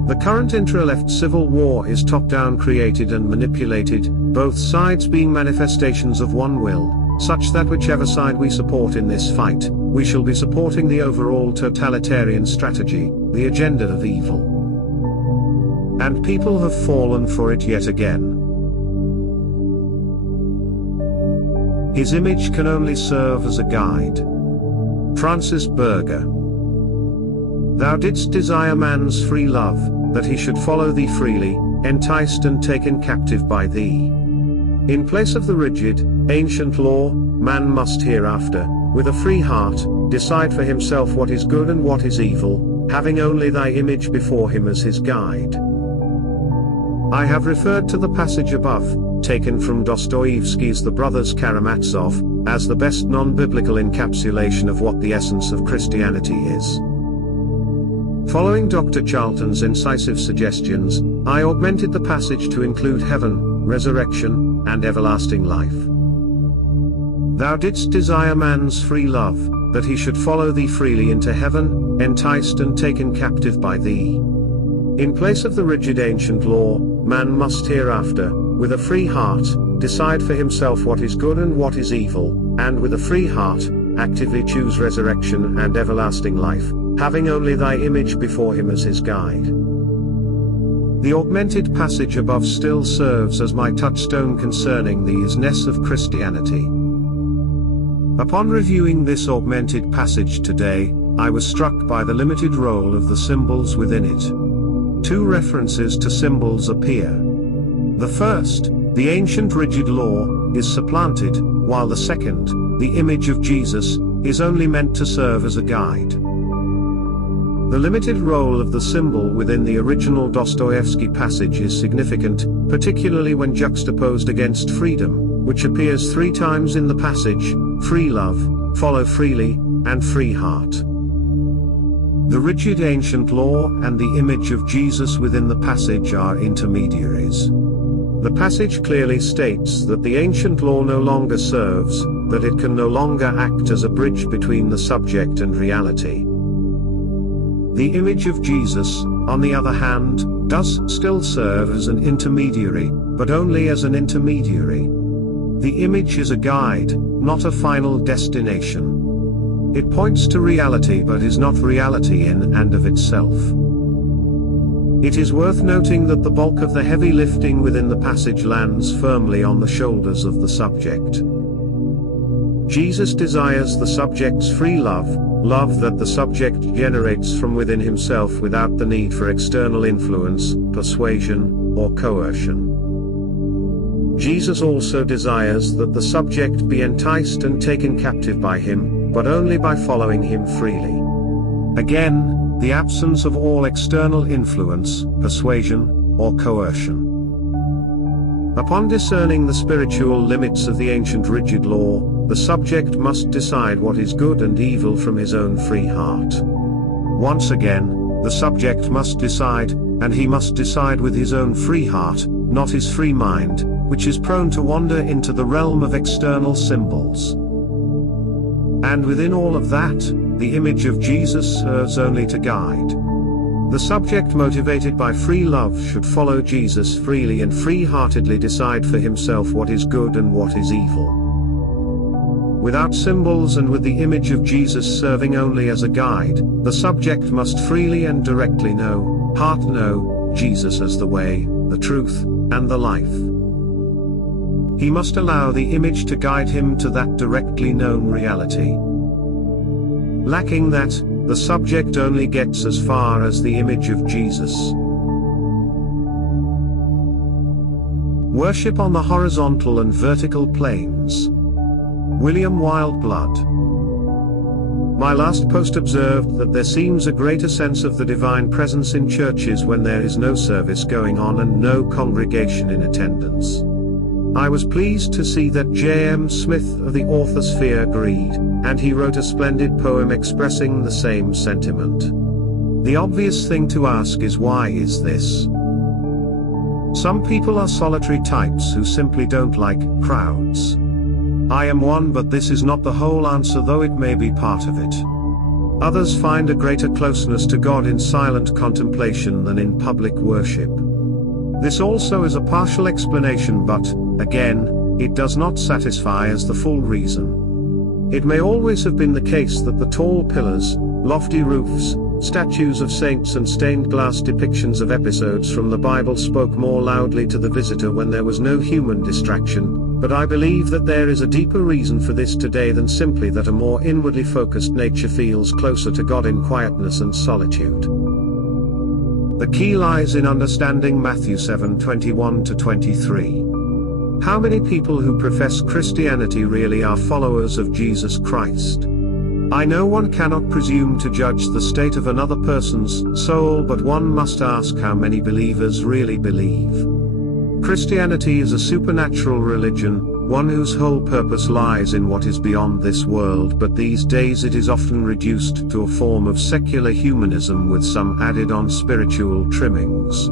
The current intra-left civil war is top-down created and manipulated, both sides being manifestations of one will, such that whichever side we support in this fight, we shall be supporting the overall totalitarian strategy, the agenda of evil. And people have fallen for it yet again. His image can only serve as a guide. Francis Berger. Thou didst desire man's free love, that he should follow thee freely, enticed and taken captive by thee. In place of the rigid, ancient law, man must hereafter, with a free heart, decide for himself what is good and what is evil, having only thy image before him as his guide. I have referred to the passage above, taken from Dostoevsky's The Brothers Karamazov, as the best non-biblical encapsulation of what the essence of Christianity is. Following Dr. Charlton's incisive suggestions, I augmented the passage to include heaven, resurrection, and everlasting life. Thou didst desire man's free love, that he should follow thee freely into heaven, enticed and taken captive by thee. In place of the rigid ancient law, man must hereafter, with a free heart, decide for himself what is good and what is evil, and with a free heart, actively choose resurrection and everlasting life, having only thy image before him as his guide. The augmented passage above still serves as my touchstone concerning the isness of Christianity. Upon reviewing this augmented passage today, I was struck by the limited role of the symbols within it. Two references to symbols appear. The first, the ancient rigid law, is supplanted, while the second, the image of Jesus, is only meant to serve as a guide. The limited role of the symbol within the original Dostoevsky passage is significant, particularly when juxtaposed against freedom, which appears 3 times in the passage: free love, follow freely, and free heart. The rigid ancient law and the image of Jesus within the passage are intermediaries. The passage clearly states that the ancient law no longer serves, that it can no longer act as a bridge between the subject and reality. The image of Jesus, on the other hand, does still serve as an intermediary, but only as an intermediary. The image is a guide, not a final destination. It points to reality but is not reality in and of itself. It is worth noting that the bulk of the heavy lifting within the passage lands firmly on the shoulders of the subject. Jesus desires the subject's free love, love that the subject generates from within himself without the need for external influence, persuasion, or coercion. Jesus also desires that the subject be enticed and taken captive by him, but only by following him freely. Again, the absence of all external influence, persuasion, or coercion. Upon discerning the spiritual limits of the ancient rigid law, the subject must decide what is good and evil from his own free heart. Once again, the subject must decide, and he must decide with his own free heart, not his free mind, which is prone to wander into the realm of external symbols. And within all of that, the image of Jesus serves only to guide. The subject motivated by free love should follow Jesus freely and free-heartedly decide for himself what is good and what is evil. Without symbols and with the image of Jesus serving only as a guide, the subject must freely and directly know Jesus as the way, the truth, and the life. He must allow the image to guide him to that directly known reality. Lacking that, the subject only gets as far as the image of Jesus. Worship on the horizontal and vertical planes. William Wildblood. My last post observed that there seems a greater sense of the divine presence in churches when there is no service going on and no congregation in attendance. I was pleased to see that J.M. Smith of the Orthosphere agreed, and he wrote a splendid poem expressing the same sentiment. The obvious thing to ask is, why is this? Some people are solitary types who simply don't like crowds. I am one, but this is not the whole answer, though it may be part of it. Others find a greater closeness to God in silent contemplation than in public worship. This also is a partial explanation, but, again, it does not satisfy as the full reason. It may always have been the case that the tall pillars, lofty roofs, statues of saints and stained glass depictions of episodes from the Bible spoke more loudly to the visitor when there was no human distraction, but I believe that there is a deeper reason for this today than simply that a more inwardly focused nature feels closer to God in quietness and solitude. The key lies in understanding Matthew 7:21-23. How many people who profess Christianity really are followers of Jesus Christ? I know one cannot presume to judge the state of another person's soul, but one must ask how many believers really believe. Christianity is a supernatural religion, one whose whole purpose lies in what is beyond this world, but these days it is often reduced to a form of secular humanism with some added-on spiritual trimmings.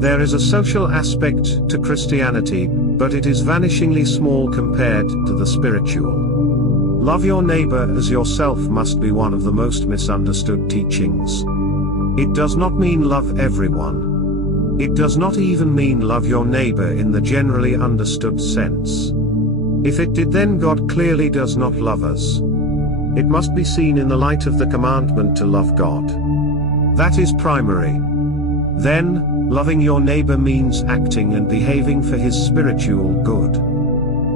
There is a social aspect to Christianity, but it is vanishingly small compared to the spiritual. Love your neighbor as yourself must be one of the most misunderstood teachings. It does not mean love everyone. It does not even mean love your neighbor in the generally understood sense. If it did, then God clearly does not love us. It must be seen in the light of the commandment to love God. That is primary. Then, loving your neighbor means acting and behaving for his spiritual good.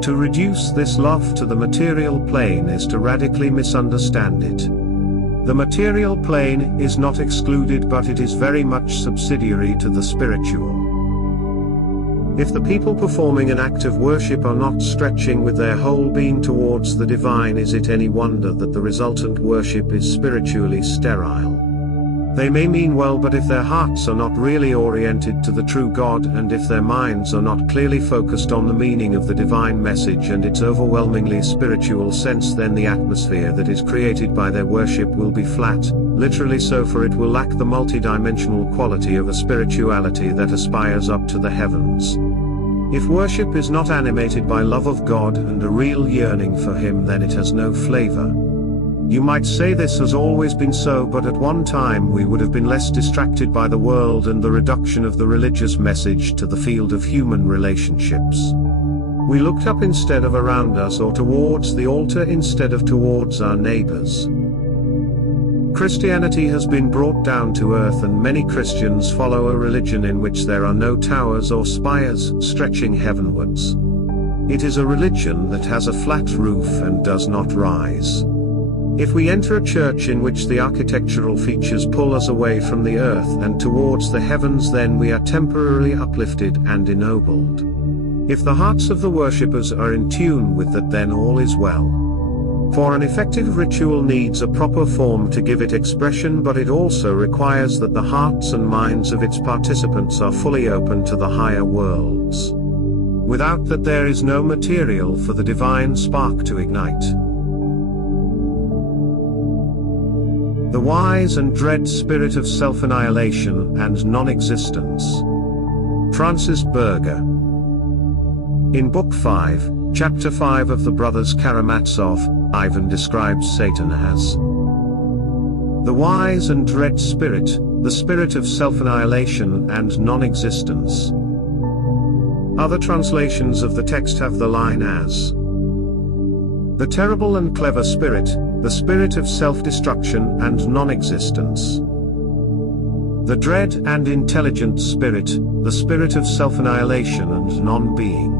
To reduce this love to the material plane is to radically misunderstand it. The material plane is not excluded, but it is very much subsidiary to the spiritual. If the people performing an act of worship are not stretching with their whole being towards the divine, is it any wonder that the resultant worship is spiritually sterile? They may mean well, but if their hearts are not really oriented to the true God, and if their minds are not clearly focused on the meaning of the divine message and its overwhelmingly spiritual sense, then the atmosphere that is created by their worship will be flat, literally so, for it will lack the multidimensional quality of a spirituality that aspires up to the heavens. If worship is not animated by love of God and a real yearning for Him, then it has no flavor. You might say this has always been so, but at one time we would have been less distracted by the world and the reduction of the religious message to the field of human relationships. We looked up instead of around us, or towards the altar instead of towards our neighbors. Christianity has been brought down to earth, and many Christians follow a religion in which there are no towers or spires stretching heavenwards. It is a religion that has a flat roof and does not rise. If we enter a church in which the architectural features pull us away from the earth and towards the heavens, then we are temporarily uplifted and ennobled. If the hearts of the worshippers are in tune with that, then all is well. For an effective ritual needs a proper form to give it expression, but it also requires that the hearts and minds of its participants are fully open to the higher worlds. Without that, there is no material for the divine spark to ignite. The wise and dread spirit of self-annihilation and non-existence. Francis Berger. In Book 5, Chapter 5 of the Brothers Karamazov, Ivan describes Satan as the wise and dread spirit, the spirit of self-annihilation and non-existence. Other translations of the text have the line as the terrible and clever spirit, the spirit of self-destruction and non-existence. The dread and intelligent spirit, the spirit of self-annihilation and non-being.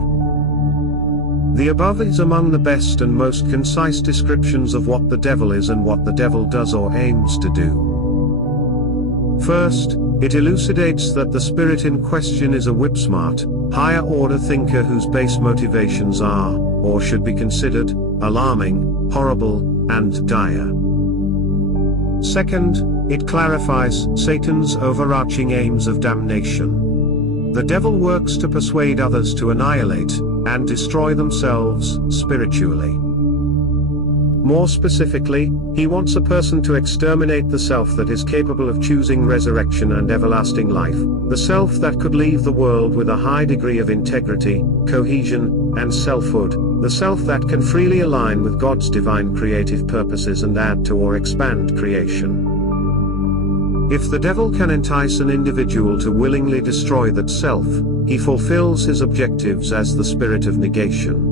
The above is among the best and most concise descriptions of what the devil is and what the devil does or aims to do. First, it elucidates that the spirit in question is a whip-smart, higher-order thinker whose base motivations are, or should be considered, alarming, horrible, and dire. Second, it clarifies Satan's overarching aims of damnation. The devil works to persuade others to annihilate and destroy themselves spiritually. More specifically, he wants a person to exterminate the self that is capable of choosing resurrection and everlasting life, the self that could leave the world with a high degree of integrity, cohesion, and selfhood, the self that can freely align with God's divine creative purposes and add to or expand creation. If the devil can entice an individual to willingly destroy that self, he fulfills his objectives as the spirit of negation.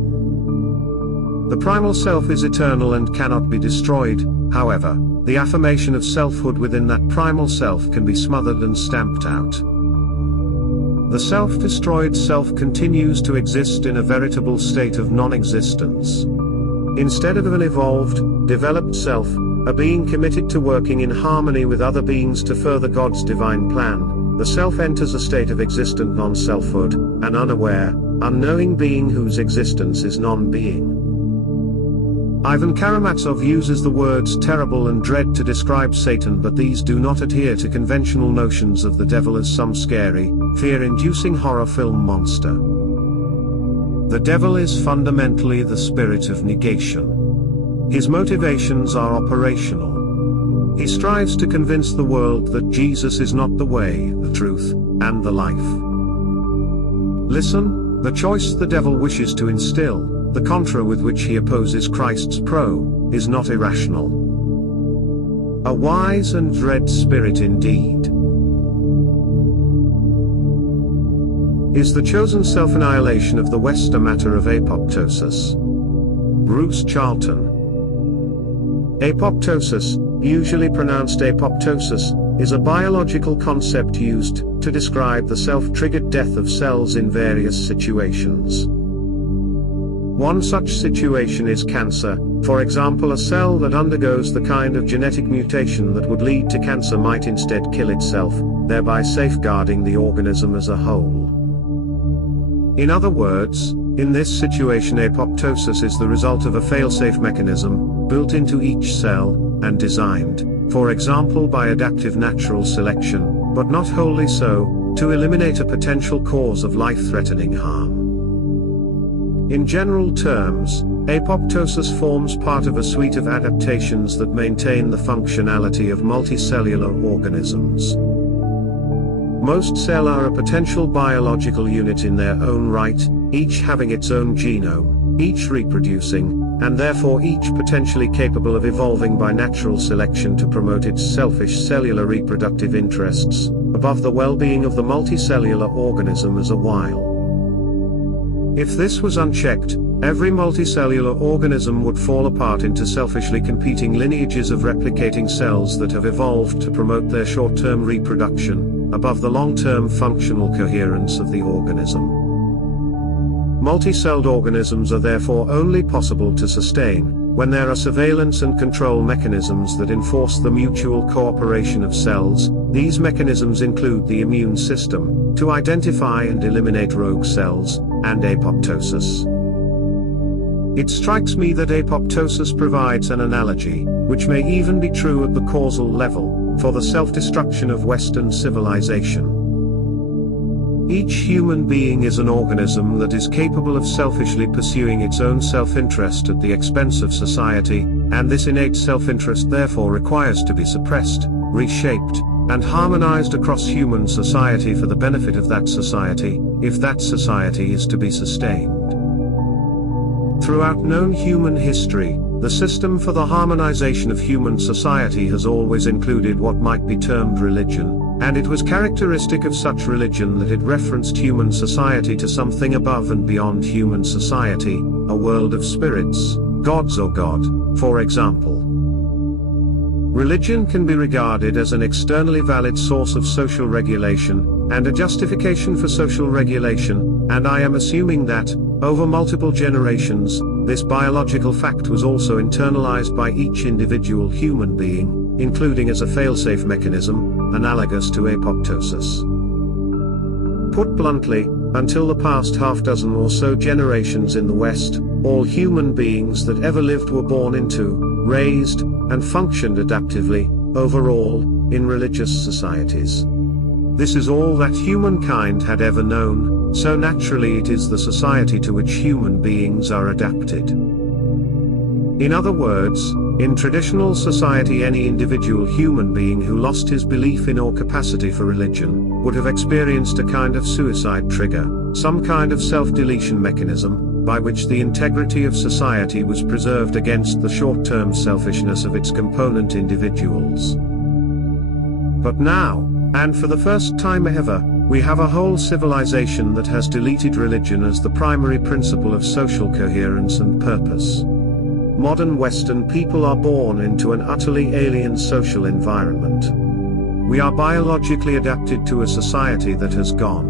The primal self is eternal and cannot be destroyed, however, the affirmation of selfhood within that primal self can be smothered and stamped out. The self-destroyed self continues to exist in a veritable state of non-existence. Instead of an evolved, developed self, a being committed to working in harmony with other beings to further God's divine plan, the self enters a state of existent non-selfhood, an unaware, unknowing being whose existence is non-being. Ivan Karamazov uses the words terrible and dread to describe Satan, but these do not adhere to conventional notions of the devil as some scary, fear-inducing horror film monster. The devil is fundamentally the spirit of negation. His motivations are operational. He strives to convince the world that Jesus is not the way, the truth, and the life. Listen, the choice the devil wishes to instill, the contra with which he opposes Christ's pro, is not irrational. A wise and dread spirit indeed. Is the chosen self-annihilation of the West a matter of apoptosis? Bruce Charlton. Apoptosis, usually pronounced apoptosis, is a biological concept used to describe the self-triggered death of cells in various situations. One such situation is cancer. For example, a cell that undergoes the kind of genetic mutation that would lead to cancer might instead kill itself, thereby safeguarding the organism as a whole. In other words, in this situation apoptosis is the result of a fail-safe mechanism, built into each cell, and designed, for example by adaptive natural selection, but not wholly so, to eliminate a potential cause of life-threatening harm. In general terms, apoptosis forms part of a suite of adaptations that maintain the functionality of multicellular organisms. Most cells are a potential biological unit in their own right, each having its own genome, each reproducing, and therefore each potentially capable of evolving by natural selection to promote its selfish cellular reproductive interests, above the well-being of the multicellular organism as a whole. If this was unchecked, every multicellular organism would fall apart into selfishly competing lineages of replicating cells that have evolved to promote their short-term reproduction, above the long-term functional coherence of the organism. Multicelled organisms are therefore only possible to sustain when there are surveillance and control mechanisms that enforce the mutual cooperation of cells. These mechanisms include the immune system, to identify and eliminate rogue cells, and apoptosis. It strikes me that apoptosis provides an analogy, which may even be true at the causal level, for the self-destruction of Western civilization. Each human being is an organism that is capable of selfishly pursuing its own self-interest at the expense of society, and this innate self-interest therefore requires to be suppressed, reshaped, and harmonized across human society for the benefit of that society, if that society is to be sustained. Throughout known human history, the system for the harmonization of human society has always included what might be termed religion, and it was characteristic of such religion that it referenced human society to something above and beyond human society, a world of spirits, gods or God, for example. Religion can be regarded as an externally valid source of social regulation, and a justification for social regulation, and I am assuming that, over multiple generations, this biological fact was also internalized by each individual human being, including as a fail-safe mechanism, analogous to apoptosis. Put bluntly, until the past half-dozen or so generations in the West, all human beings that ever lived were born into, raised, and functioned adaptively, overall, in religious societies. This is all that humankind had ever known, so naturally it is the society to which human beings are adapted. In other words, in traditional society any individual human being who lost his belief in or capacity for religion, would have experienced a kind of suicide trigger, some kind of self-deletion mechanism, by which the integrity of society was preserved against the short-term selfishness of its component individuals. But now, and for the first time ever, we have a whole civilization that has deleted religion as the primary principle of social coherence and purpose. Modern Western people are born into an utterly alien social environment. We are biologically adapted to a society that has gone.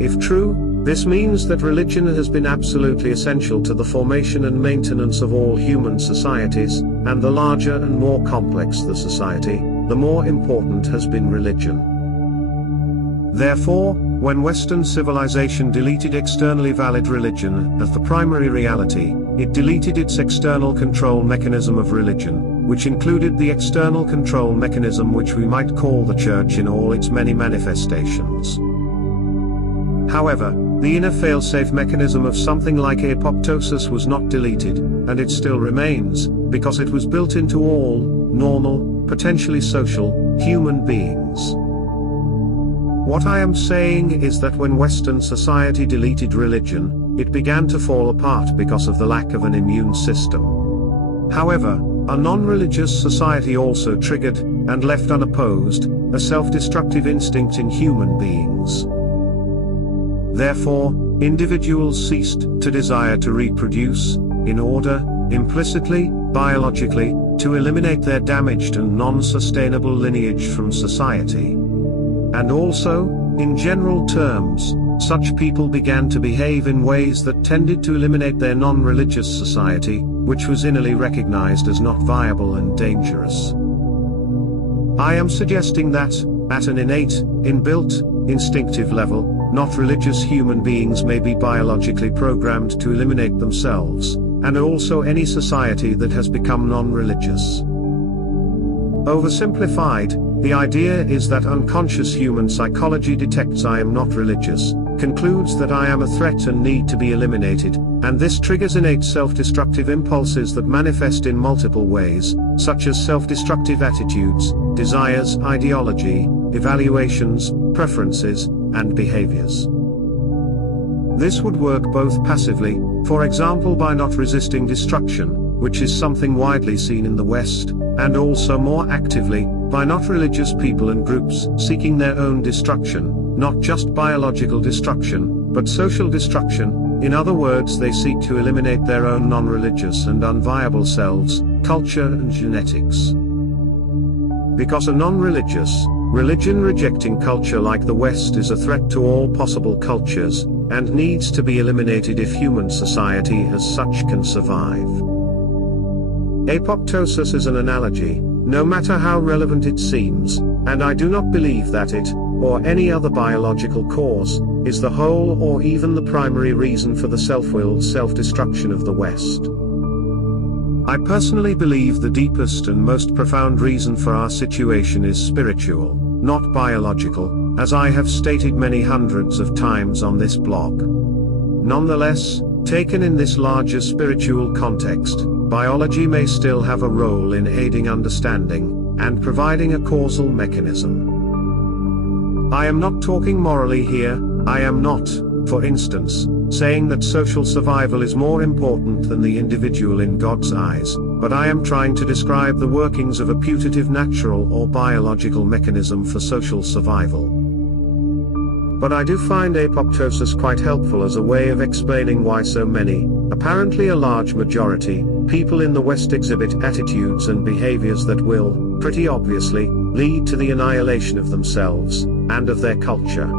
If true, this means that religion has been absolutely essential to the formation and maintenance of all human societies, and the larger and more complex the society, the more important has been religion. Therefore, when Western civilization deleted externally valid religion as the primary reality, it deleted its external control mechanism of religion, which included the external control mechanism which we might call the Church in all its many manifestations. However, the inner failsafe mechanism of something like apoptosis was not deleted, and it still remains, because it was built into all normal, potentially social, human beings. What I am saying is that when Western society deleted religion, it began to fall apart because of the lack of an immune system. However, a non-religious society also triggered, and left unopposed, a self-destructive instinct in human beings. Therefore, individuals ceased to desire to reproduce, in order, implicitly, biologically, to eliminate their damaged and non-sustainable lineage from society. And also, in general terms, such people began to behave in ways that tended to eliminate their non-religious society, which was innerly recognized as not viable and dangerous. I am suggesting that, at an innate, inbuilt, instinctive level, not religious human beings may be biologically programmed to eliminate themselves, and also any society that has become non-religious. Oversimplified, the idea is that unconscious human psychology detects I am not religious, concludes that I am a threat and need to be eliminated, and this triggers innate self-destructive impulses that manifest in multiple ways, such as self-destructive attitudes, desires, ideology, evaluations, preferences, and behaviors. This would work both passively, for example by not resisting destruction, which is something widely seen in the West, and also more actively, by not religious people and groups seeking their own destruction, not just biological destruction, but social destruction. In other words, they seek to eliminate their own non-religious and unviable selves, culture and genetics. Because a non-religious, religion-rejecting culture like the West is a threat to all possible cultures, and needs to be eliminated if human society as such can survive. Apoptosis is an analogy, no matter how relevant it seems, and I do not believe that it, or any other biological cause, is the whole or even the primary reason for the self-willed self-destruction of the West. I personally believe the deepest and most profound reason for our situation is spiritual, not biological, as I have stated many hundreds of times on this blog. Nonetheless, taken in this larger spiritual context, biology may still have a role in aiding understanding, and providing a causal mechanism. I am not talking morally here, I am not, for instance, saying that social survival is more important than the individual in God's eyes, but I am trying to describe the workings of a putative natural or biological mechanism for social survival. But I do find apoptosis quite helpful as a way of explaining why so many, apparently a large majority, people in the West exhibit attitudes and behaviors that will, pretty obviously, lead to the annihilation of themselves, and of their culture.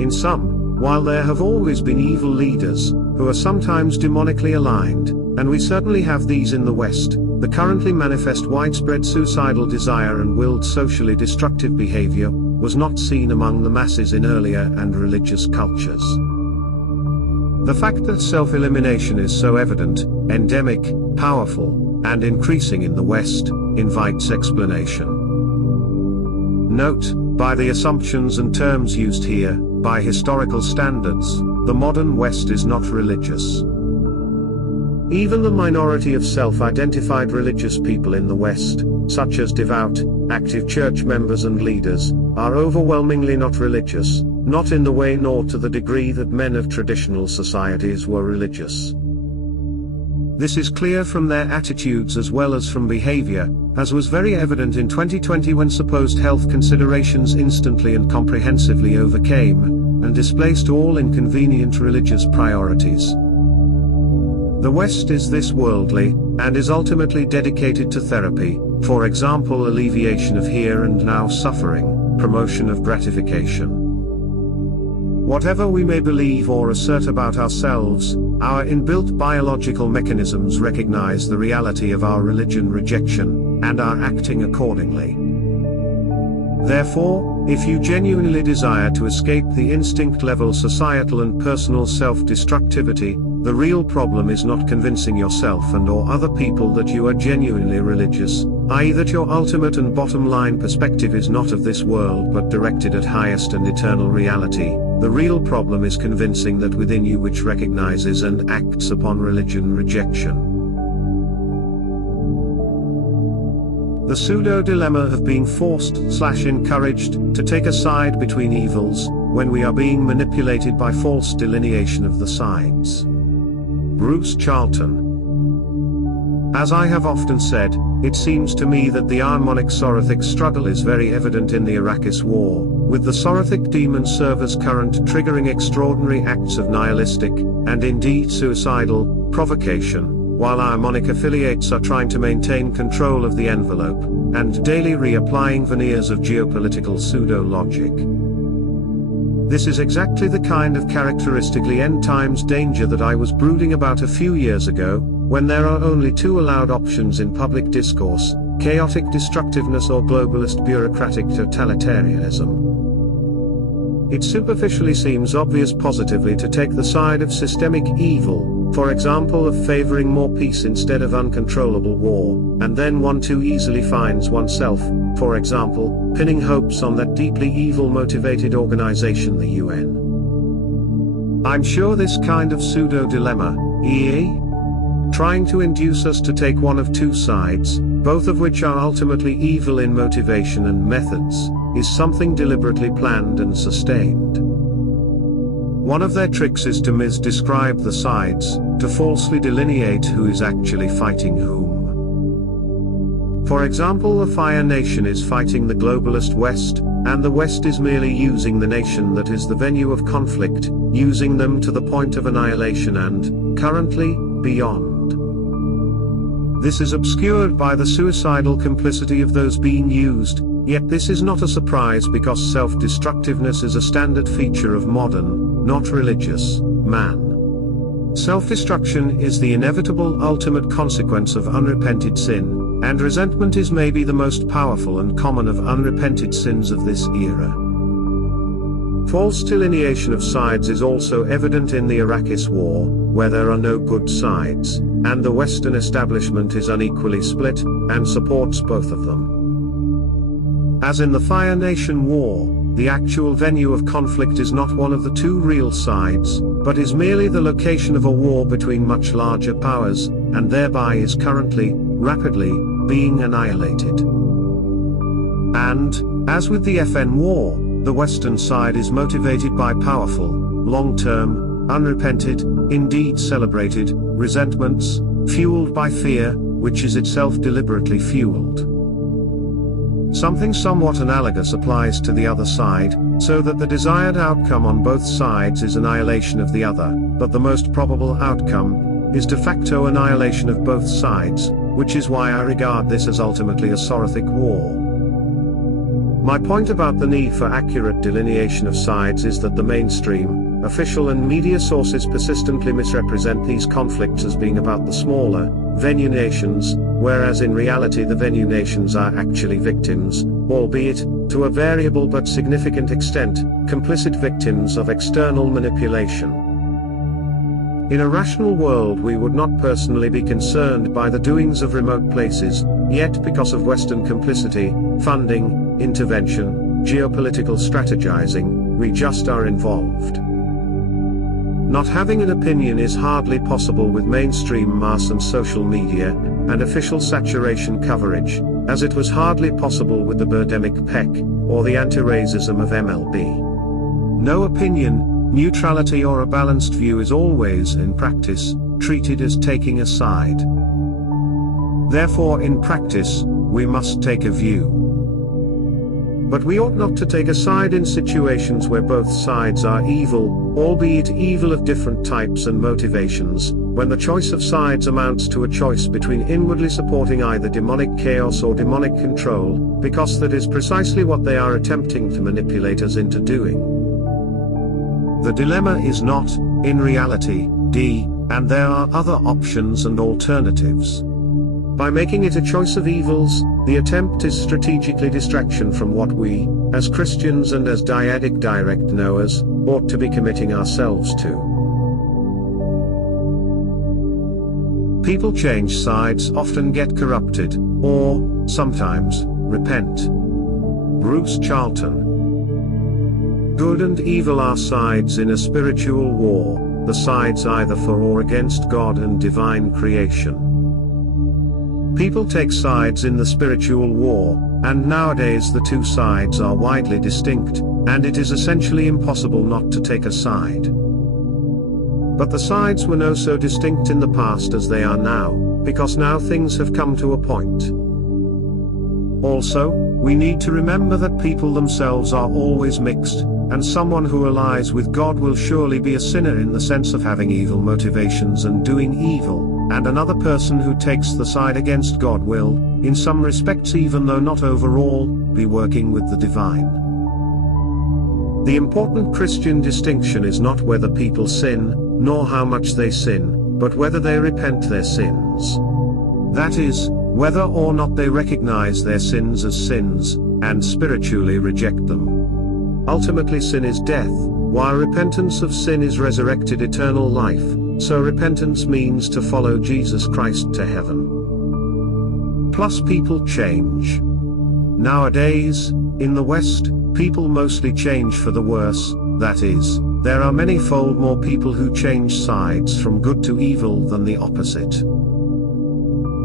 In sum, while there have always been evil leaders, who are sometimes demonically aligned, and we certainly have these in the West, the currently manifest widespread suicidal desire and willed socially destructive behavior, was not seen among the masses in earlier and religious cultures. The fact that self-elimination is so evident, endemic, powerful, and increasing in the West, invites explanation. Note, by the assumptions and terms used here, by historical standards, the modern West is not religious. Even the minority of self-identified religious people in the West, such as devout, active church members and leaders, are overwhelmingly not religious, not in the way nor to the degree that men of traditional societies were religious. This is clear from their attitudes as well as from behavior, as was very evident in 2020 when supposed health considerations instantly and comprehensively overcame and displaced all inconvenient religious priorities. The West is this worldly, and is ultimately dedicated to therapy, for example alleviation of here and now suffering, promotion of gratification. Whatever we may believe or assert about ourselves, our inbuilt biological mechanisms recognize the reality of our religion rejection, and are acting accordingly. Therefore, if you genuinely desire to escape the instinct-level societal and personal self-destructivity, the real problem is not convincing yourself and/or other people that you are genuinely religious, i.e. that your ultimate and bottom-line perspective is not of this world but directed at highest and eternal reality. The real problem is convincing that within you which recognizes and acts upon religion rejection. The pseudo-dilemma of being forced/encouraged to take a side between evils, when we are being manipulated by false delineation of the sides. Bruce Charlton. As I have often said, it seems to me that the Sorathic struggle is very evident in the Arrakis war, with the Sorathic demon servers current triggering extraordinary acts of nihilistic, and indeed suicidal, provocation, while our mnemonic affiliates are trying to maintain control of the envelope, and daily reapplying veneers of geopolitical pseudo-logic. This is exactly the kind of characteristically end-times danger that I was brooding about a few years ago, when there are only two allowed options in public discourse: chaotic destructiveness or globalist bureaucratic totalitarianism. It superficially seems obvious positively to take the side of systemic evil, for example of favoring more peace instead of uncontrollable war, and then one too easily finds oneself, for example, pinning hopes on that deeply evil motivated organization, the UN. I'm sure this kind of pseudo-dilemma, trying to induce us to take one of two sides, both of which are ultimately evil in motivation and methods, is something deliberately planned and sustained. One of their tricks is to misdescribe the sides, to falsely delineate who is actually fighting whom. For example, the Fire Nation is fighting the globalist West, and the West is merely using the nation that is the venue of conflict, using them to the point of annihilation and, currently, beyond. This is obscured by the suicidal complicity of those being used, yet this is not a surprise because self-destructiveness is a standard feature of modern, not religious, man. Self-destruction is the inevitable ultimate consequence of unrepented sin, and resentment is maybe the most powerful and common of unrepented sins of this era. False delineation of sides is also evident in the Arrakis war, where there are no good sides, and the Western establishment is unequally split, and supports both of them. As in the Fire Nation war, the actual venue of conflict is not one of the two real sides, but is merely the location of a war between much larger powers, and thereby is currently, rapidly, being annihilated. And, as with the FN war, the Western side is motivated by powerful, long-term, unrepented, indeed celebrated, resentments, fueled by fear, which is itself deliberately fueled. Something somewhat analogous applies to the other side, so that the desired outcome on both sides is annihilation of the other, but the most probable outcome is de facto annihilation of both sides, which is why I regard this as ultimately a Sorathic war. My point about the need for accurate delineation of sides is that the mainstream, official and media sources persistently misrepresent these conflicts as being about the smaller, venue nations, whereas in reality the venue nations are actually victims, albeit, to a variable but significant extent, complicit victims of external manipulation. In a rational world we would not personally be concerned by the doings of remote places, yet because of Western complicity, funding, intervention, geopolitical strategizing, we just are involved. Not having an opinion is hardly possible with mainstream mass and social media, and official saturation coverage, as it was hardly possible with the Birdemic Peck, or the anti-racism of MLB. No opinion, neutrality or a balanced view is always, in practice, treated as taking a side. Therefore in practice, we must take a view. But we ought not to take a side in situations where both sides are evil, albeit evil of different types and motivations, when the choice of sides amounts to a choice between inwardly supporting either demonic chaos or demonic control, because that is precisely what they are attempting to manipulate us into doing. The dilemma is not, in reality, and there are other options and alternatives. By making it a choice of evils, the attempt is strategically distraction from what we, as Christians and as dyadic direct knowers, ought to be committing ourselves to. People change sides, often get corrupted, or, sometimes, repent. Bruce Charlton. Good and evil are sides in a spiritual war, the sides either for or against God and divine creation. People take sides in the spiritual war, and nowadays the two sides are widely distinct, and it is essentially impossible not to take a side. But the sides were no so distinct in the past as they are now, because now things have come to a point. Also, we need to remember that people themselves are always mixed, and someone who allies with God will surely be a sinner in the sense of having evil motivations and doing evil, and another person who takes the side against God will, in some respects even though not overall, be working with the divine. The important Christian distinction is not whether people sin, nor how much they sin, but whether they repent their sins. That is, whether or not they recognize their sins as sins, and spiritually reject them. Ultimately sin is death, while repentance of sin is resurrected eternal life, so repentance means to follow Jesus Christ to heaven. Plus people change. Nowadays, in the West, people mostly change for the worse, that is, there are many-fold more people who change sides from good to evil than the opposite.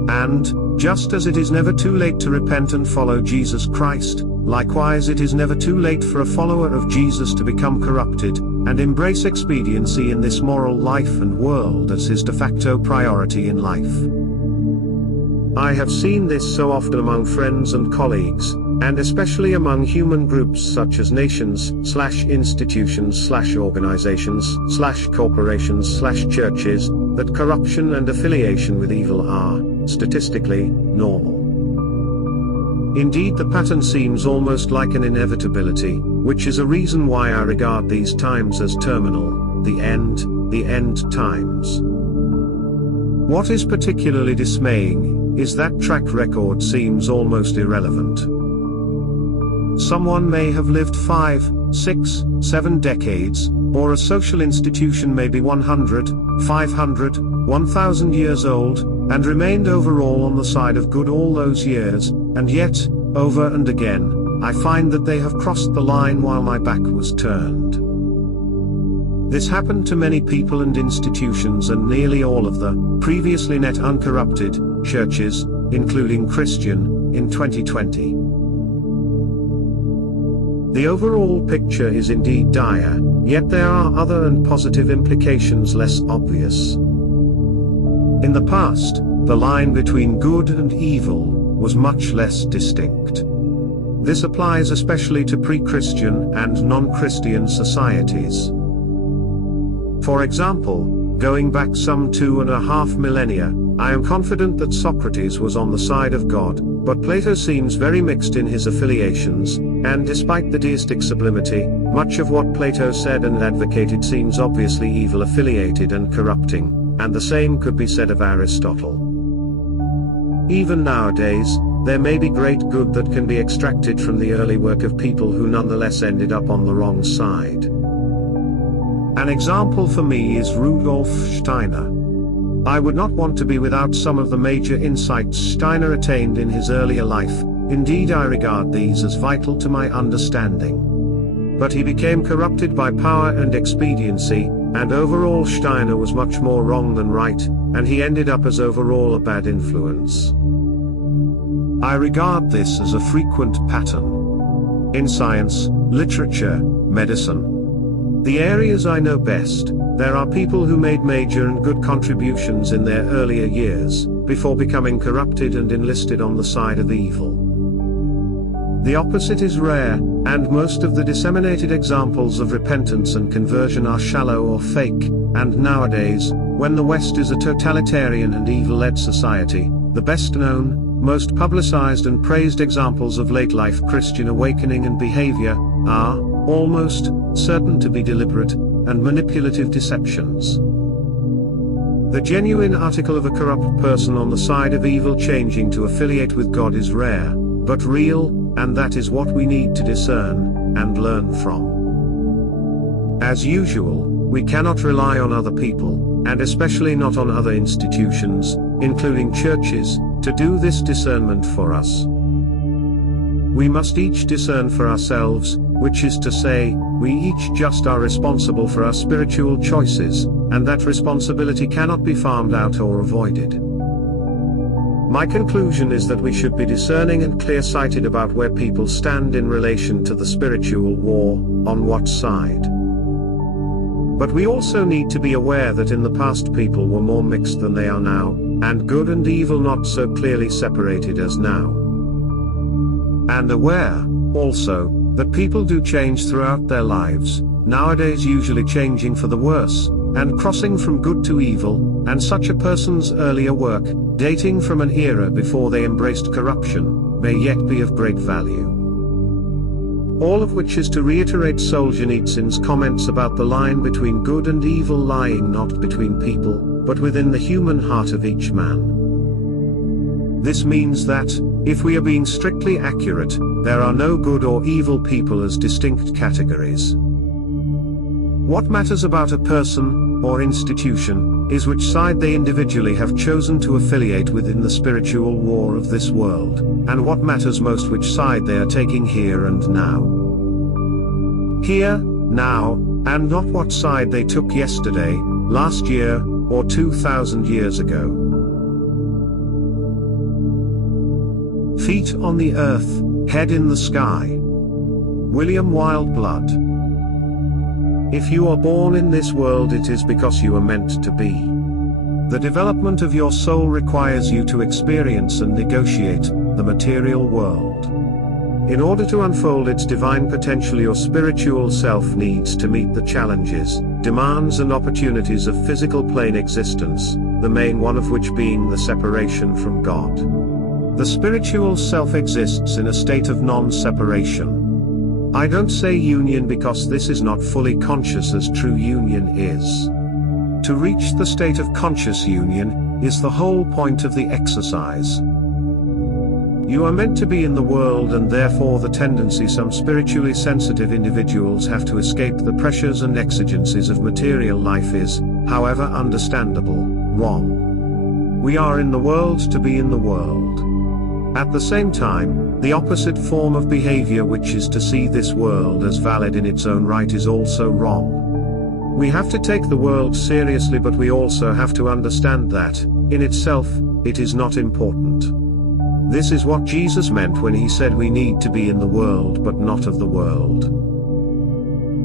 And, just as it is never too late to repent and follow Jesus Christ, likewise it is never too late for a follower of Jesus to become corrupted, and embrace expediency in this moral life and world as his de facto priority in life. I have seen this so often among friends and colleagues, and especially among human groups such as nations/institutions/organizations/corporations/churches, that corruption and affiliation with evil are, statistically, normal. Indeed, the pattern seems almost like an inevitability, which is a reason why I regard these times as terminal, the end times. What is particularly dismaying is that track record seems almost irrelevant. Someone may have lived 5, 6, 7 decades, or a social institution may be 100, 500, 1,000 years old, and remained overall on the side of good all those years, and yet, over and again, I find that they have crossed the line while my back was turned. This happened to many people and institutions, and nearly all of the previously net uncorrupted churches, including Christian, in 2020. The overall picture is indeed dire, yet there are other and positive implications less obvious. In the past, the line between good and evil was much less distinct. This applies especially to pre-Christian and non-Christian societies. For example, going back some 2.5 millennia, I am confident that Socrates was on the side of God, but Plato seems very mixed in his affiliations, and despite the deistic sublimity, much of what Plato said and advocated seems obviously evil affiliated and corrupting, and the same could be said of Aristotle. Even nowadays, there may be great good that can be extracted from the early work of people who nonetheless ended up on the wrong side. An example for me is Rudolf Steiner. I would not want to be without some of the major insights Steiner attained in his earlier life, indeed I regard these as vital to my understanding. But he became corrupted by power and expediency, and overall Steiner was much more wrong than right, and he ended up as overall a bad influence. I regard this as a frequent pattern. In science, literature, medicine, the areas I know best, there are people who made major and good contributions in their earlier years, before becoming corrupted and enlisted on the side of evil. The opposite is rare, and most of the disseminated examples of repentance and conversion are shallow or fake, and nowadays, when the West is a totalitarian and evil-led society, the best known, most publicized and praised examples of late-life Christian awakening and behavior, are, almost, certain to be deliberate, and manipulative deceptions. The genuine article of a corrupt person on the side of evil changing to affiliate with God is rare, but real, and that is what we need to discern, and learn from. As usual, we cannot rely on other people, and especially not on other institutions, including churches, to do this discernment for us. We must each discern for ourselves, which is to say, we each just are responsible for our spiritual choices, and that responsibility cannot be farmed out or avoided. My conclusion is that we should be discerning and clear-sighted about where people stand in relation to the spiritual war, on what side. But we also need to be aware that in the past people were more mixed than they are now, and good and evil not so clearly separated as now. And aware, also, that people do change throughout their lives, nowadays usually changing for the worse, and crossing from good to evil, and such a person's earlier work, dating from an era before they embraced corruption, may yet be of great value. All of which is to reiterate Solzhenitsyn's comments about the line between good and evil lying not between people, but within the human heart of each man. This means that, if we are being strictly accurate, there are no good or evil people as distinct categories. What matters about a person, or institution, is which side they individually have chosen to affiliate with in the spiritual war of this world, and what matters most which side they are taking here and now. Here, now, and not what side they took yesterday, last year, or 2,000 years ago. Feet on the earth, head in the sky. William Wildblood. If you are born in this world, it is because you are meant to be. The development of your soul requires you to experience and negotiate the material world. In order to unfold its divine potential, your spiritual self needs to meet the challenges, demands and opportunities of physical plane existence, the main one of which being the separation from God. The spiritual self exists in a state of non-separation. I don't say union because this is not fully conscious as true union is. To reach the state of conscious union, is the whole point of the exercise. You are meant to be in the world, and therefore the tendency some spiritually sensitive individuals have to escape the pressures and exigencies of material life is, however understandable, wrong. We are in the world to be in the world. At the same time, the opposite form of behavior, which is to see this world as valid in its own right, is also wrong. We have to take the world seriously, but we also have to understand that, in itself, it is not important. This is what Jesus meant when he said we need to be in the world but not of the world.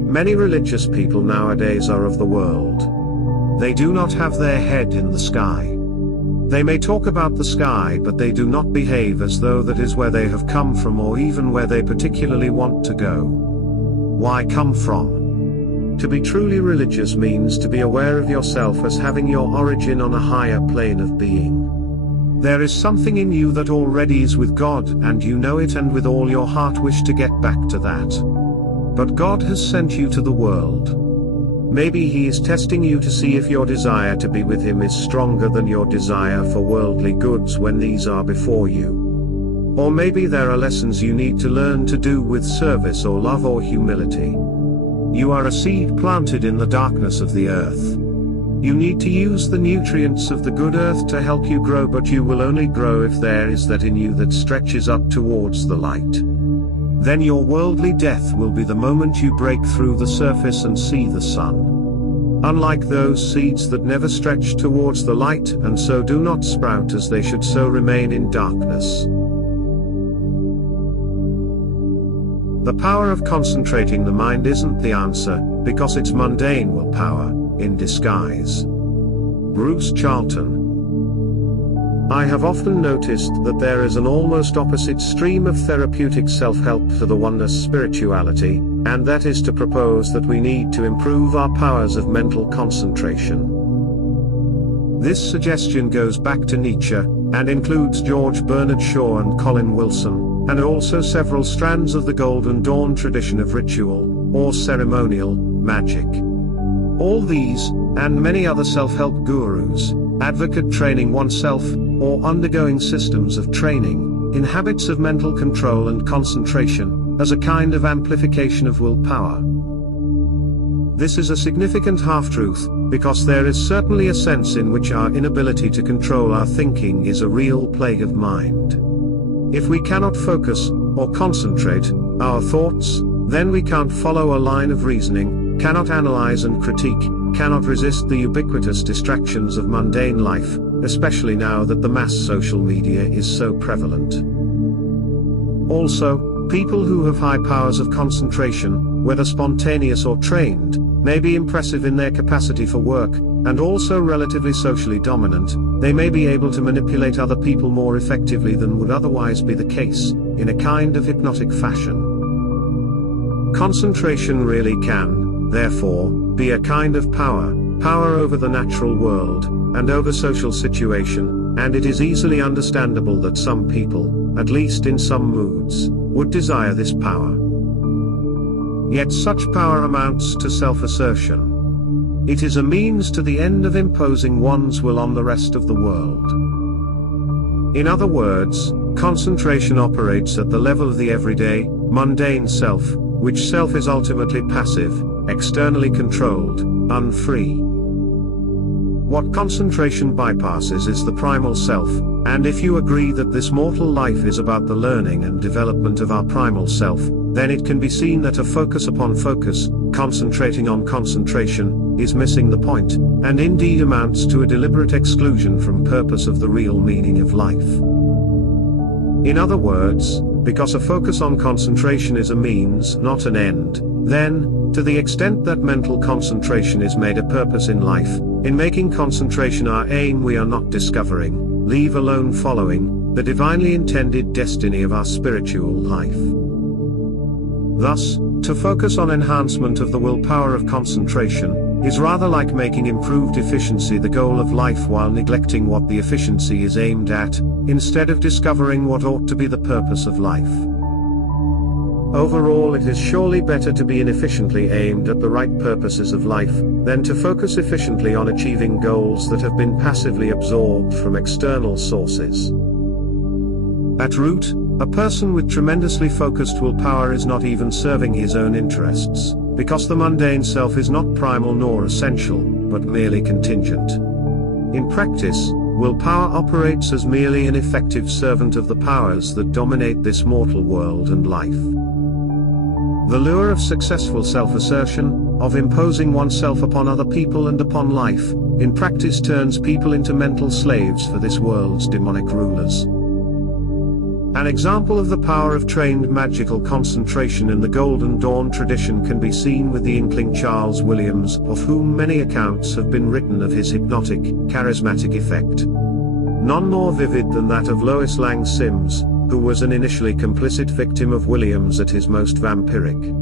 Many religious people nowadays are of the world. They do not have their head in the sky. They may talk about the sky, but they do not behave as though that is where they have come from, or even where they particularly want to go. Why come from? To be truly religious means to be aware of yourself as having your origin on a higher plane of being. There is something in you that already is with God, and you know it, and with all your heart wish to get back to that. But God has sent you to the world. Maybe he is testing you to see if your desire to be with him is stronger than your desire for worldly goods when these are before you. Or maybe there are lessons you need to learn to do with service or love or humility. You are a seed planted in the darkness of the earth. You need to use the nutrients of the good earth to help you grow, but you will only grow if there is that in you that stretches up towards the light. Then your worldly death will be the moment you break through the surface and see the sun. unlike those seeds that never stretch towards the light and so do not sprout as they should, so remain in darkness. The power of concentrating the mind isn't the answer, because it's mundane willpower, in disguise. Bruce Charlton. I have often noticed that there is an almost opposite stream of therapeutic self-help to the oneness spirituality, and that is to propose that we need to improve our powers of mental concentration. This suggestion goes back to Nietzsche, and includes George Bernard Shaw and Colin Wilson, and also several strands of the Golden Dawn tradition of ritual, or ceremonial, magic. All these, and many other self-help gurus, advocate training oneself, or undergoing systems of training, in habits of mental control and concentration, as a kind of amplification of willpower. This is a significant half-truth, because there is certainly a sense in which our inability to control our thinking is a real plague of mind. If we cannot focus, or concentrate, our thoughts, then we can't follow a line of reasoning, cannot analyze and critique, cannot resist the ubiquitous distractions of mundane life, especially now that the mass social media is so prevalent. Also, people who have high powers of concentration, whether spontaneous or trained, may be impressive in their capacity for work, and also relatively socially dominant. They may be able to manipulate other people more effectively than would otherwise be the case, in a kind of hypnotic fashion. Concentration really can, therefore, be a kind of power over the natural world, and over social situation, and it is easily understandable that some people, at least in some moods, would desire this power. Yet such power amounts to self-assertion. It is a means to the end of imposing one's will on the rest of the world. In other words, concentration operates at the level of the everyday, mundane self, which self is ultimately passive, externally controlled, unfree. What concentration bypasses is the primal self, and if you agree that this mortal life is about the learning and development of our primal self, then it can be seen that a focus upon focus, concentrating on concentration, is missing the point, and indeed amounts to a deliberate exclusion from purpose of the real meaning of life. In other words, because a focus on concentration is a means, not an end, then, to the extent that mental concentration is made a purpose in life, in making concentration our aim, we are not discovering, leave alone following, the divinely intended destiny of our spiritual life. Thus, to focus on enhancement of the willpower of concentration, is rather like making improved efficiency the goal of life while neglecting what the efficiency is aimed at, instead of discovering what ought to be the purpose of life. Overall, it is surely better to be inefficiently aimed at the right purposes of life, than to focus efficiently on achieving goals that have been passively absorbed from external sources. At root, a person with tremendously focused willpower is not even serving his own interests, because the mundane self is not primal nor essential, but merely contingent. In practice, willpower operates as merely an effective servant of the powers that dominate this mortal world and life. The lure of successful self-assertion, of imposing oneself upon other people and upon life, in practice turns people into mental slaves for this world's demonic rulers. An example of the power of trained magical concentration in the Golden Dawn tradition can be seen with the Inkling Charles Williams, of whom many accounts have been written of his hypnotic, charismatic effect. None more vivid than that of Lois Lang Sims, who was an initially complicit victim of Williams at his most vampiric.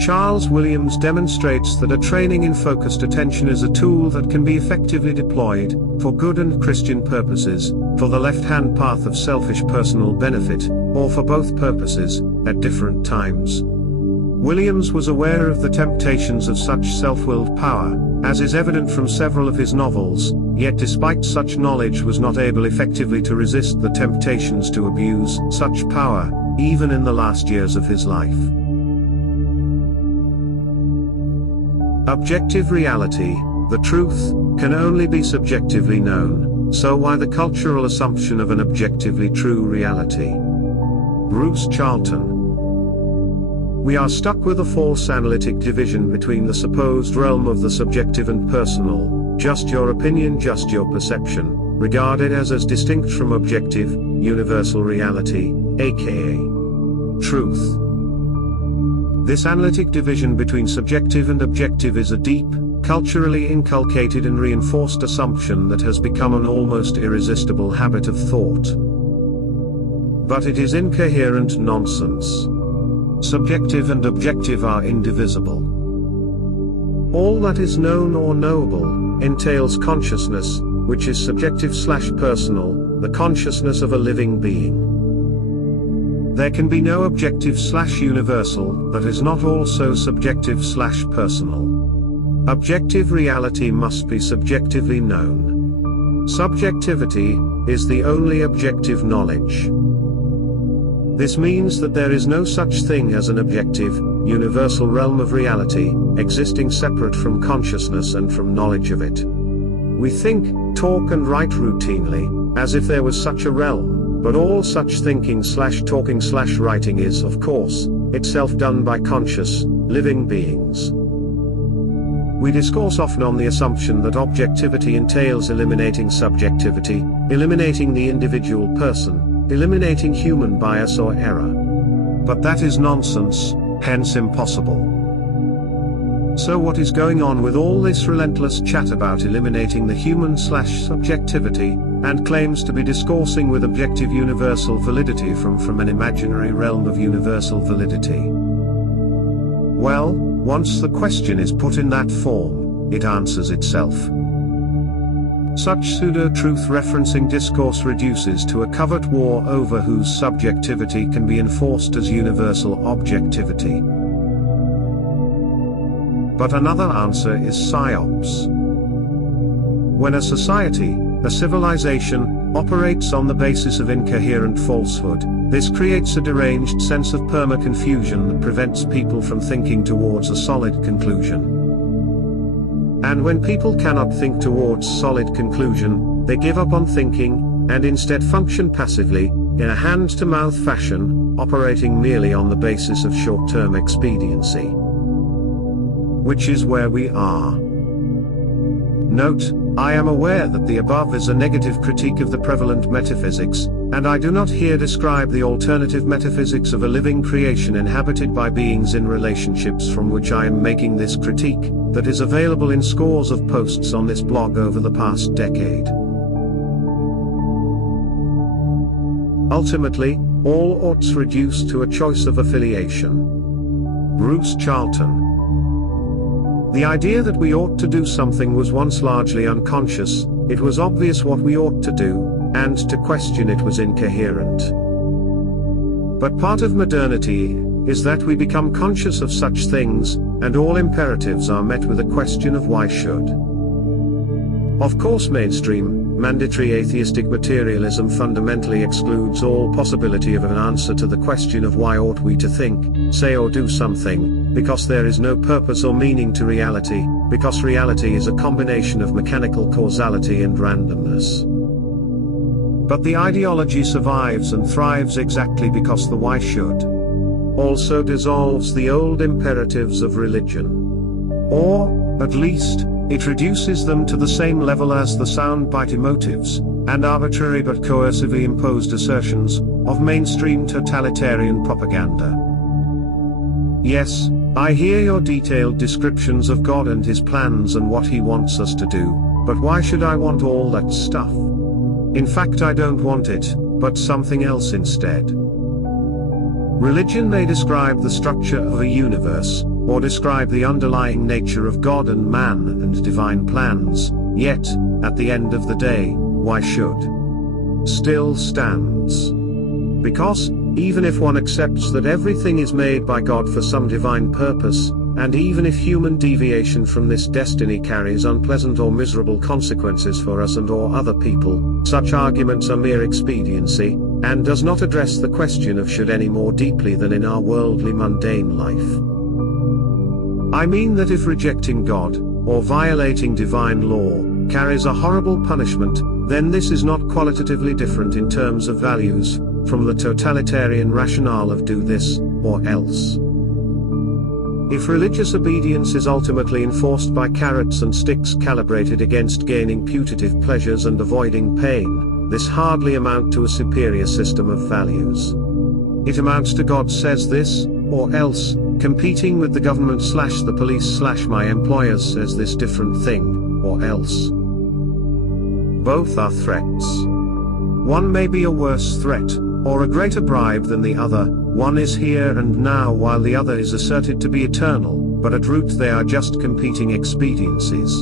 Charles Williams demonstrates that a training in focused attention is a tool that can be effectively deployed, for good and Christian purposes, for the left-hand path of selfish personal benefit, or for both purposes, at different times. Williams was aware of the temptations of such self-willed power, as is evident from several of his novels, yet despite such knowledge was not able effectively to resist the temptations to abuse such power, even in the last years of his life. Objective reality, the truth, can only be subjectively known, so why the cultural assumption of an objectively true reality? Bruce Charlton. We are stuck with a false analytic division between the supposed realm of the subjective and personal, just your opinion, just your perception, regarded as distinct from objective, universal reality, aka truth. This analytic division between subjective and objective is a deep, culturally inculcated and reinforced assumption that has become an almost irresistible habit of thought. But it is incoherent nonsense. Subjective and objective are indivisible. All that is known or knowable entails consciousness, which is subjective/personal, the consciousness of a living being. There can be no objective/universal that is not also subjective/personal. Objective reality must be subjectively known. Subjectivity is the only objective knowledge. This means that there is no such thing as an objective, universal realm of reality, existing separate from consciousness and from knowledge of it. We think, talk and write routinely, as if there was such a realm, but all such thinking/talking/writing is, of course, itself done by conscious, living beings. We discourse often on the assumption that objectivity entails eliminating subjectivity, eliminating the individual person, eliminating human bias or error. But that is nonsense, hence impossible. So what is going on with all this relentless chat about eliminating the human/subjectivity, and claims to be discoursing with objective universal validity from an imaginary realm of universal validity? Well, once the question is put in that form, it answers itself. Such pseudo-truth referencing discourse reduces to a covert war over whose subjectivity can be enforced as universal objectivity. But another answer is psyops. When a society, a civilization, operates on the basis of incoherent falsehood, this creates a deranged sense of perma-confusion that prevents people from thinking towards a solid conclusion. And when people cannot think towards solid conclusion, they give up on thinking, and instead function passively, in a hand-to-mouth fashion, operating merely on the basis of short-term expediency. Which is where we are. Note, I am aware that the above is a negative critique of the prevalent metaphysics, and I do not here describe the alternative metaphysics of a living creation inhabited by beings in relationships from which I am making this critique, that is available in scores of posts on this blog over the past decade. Ultimately, all oughts reduce to a choice of affiliation. Bruce Charlton. The idea that we ought to do something was once largely unconscious, it was obvious what we ought to do, and to question it was incoherent. But part of modernity is that we become conscious of such things, and all imperatives are met with a question of why should. Of course, mainstream, mandatory atheistic materialism fundamentally excludes all possibility of an answer to the question of why ought we to think, say or do something, because there is no purpose or meaning to reality, because reality is a combination of mechanical causality and randomness. But the ideology survives and thrives exactly because the why should also dissolves the old imperatives of religion. Or, at least, it reduces them to the same level as the soundbite emotives, and arbitrary but coercively imposed assertions, of mainstream totalitarian propaganda. Yes, I hear your detailed descriptions of God and His plans and what He wants us to do, but why should I want all that stuff? In fact, I don't want it, but something else instead. Religion may describe the structure of a universe, or describe the underlying nature of God and man and divine plans, yet, at the end of the day, why should still stands. Because, even if one accepts that everything is made by God for some divine purpose, and even if human deviation from this destiny carries unpleasant or miserable consequences for us and or other people, such arguments are mere expediency, and does not address the question of should any more deeply than in our worldly mundane life. I mean that if rejecting God, or violating divine law, carries a horrible punishment, then this is not qualitatively different in terms of values, from the totalitarian rationale of do this, or else. If religious obedience is ultimately enforced by carrots and sticks calibrated against gaining putative pleasures and avoiding pain, this hardly amounts to a superior system of values. It amounts to God says this, or else, competing with the government/the police/my employer says this different thing, or else. Both are threats. One may be a worse threat, or a greater bribe than the other. One is here and now while the other is asserted to be eternal, but at root they are just competing expediencies.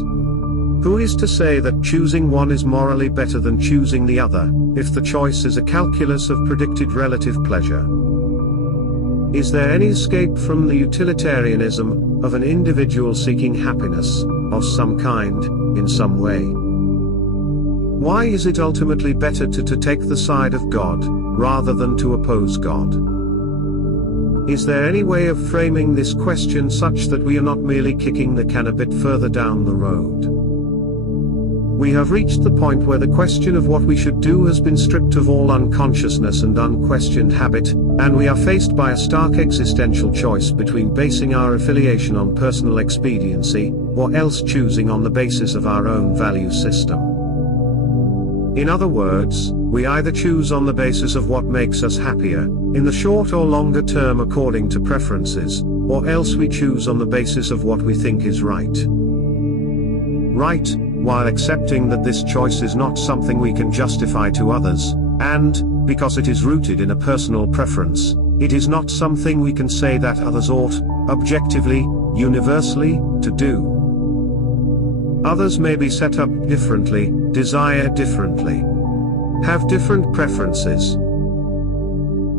Who is to say that choosing one is morally better than choosing the other, if the choice is a calculus of predicted relative pleasure? Is there any escape from the utilitarianism of an individual seeking happiness, of some kind, in some way? Why is it ultimately better to take the side of God, rather than to oppose God? Is there any way of framing this question such that we are not merely kicking the can a bit further down the road? We have reached the point where the question of what we should do has been stripped of all unconsciousness and unquestioned habit, and we are faced by a stark existential choice between basing our affiliation on personal expediency, or else choosing on the basis of our own value system. In other words, we either choose on the basis of what makes us happier, in the short or longer term according to preferences, or else we choose on the basis of what we think is right. Right, while accepting that this choice is not something we can justify to others, and, because it is rooted in a personal preference, it is not something we can say that others ought, objectively, universally, to do. Others may be set up differently, desire differently, have different preferences.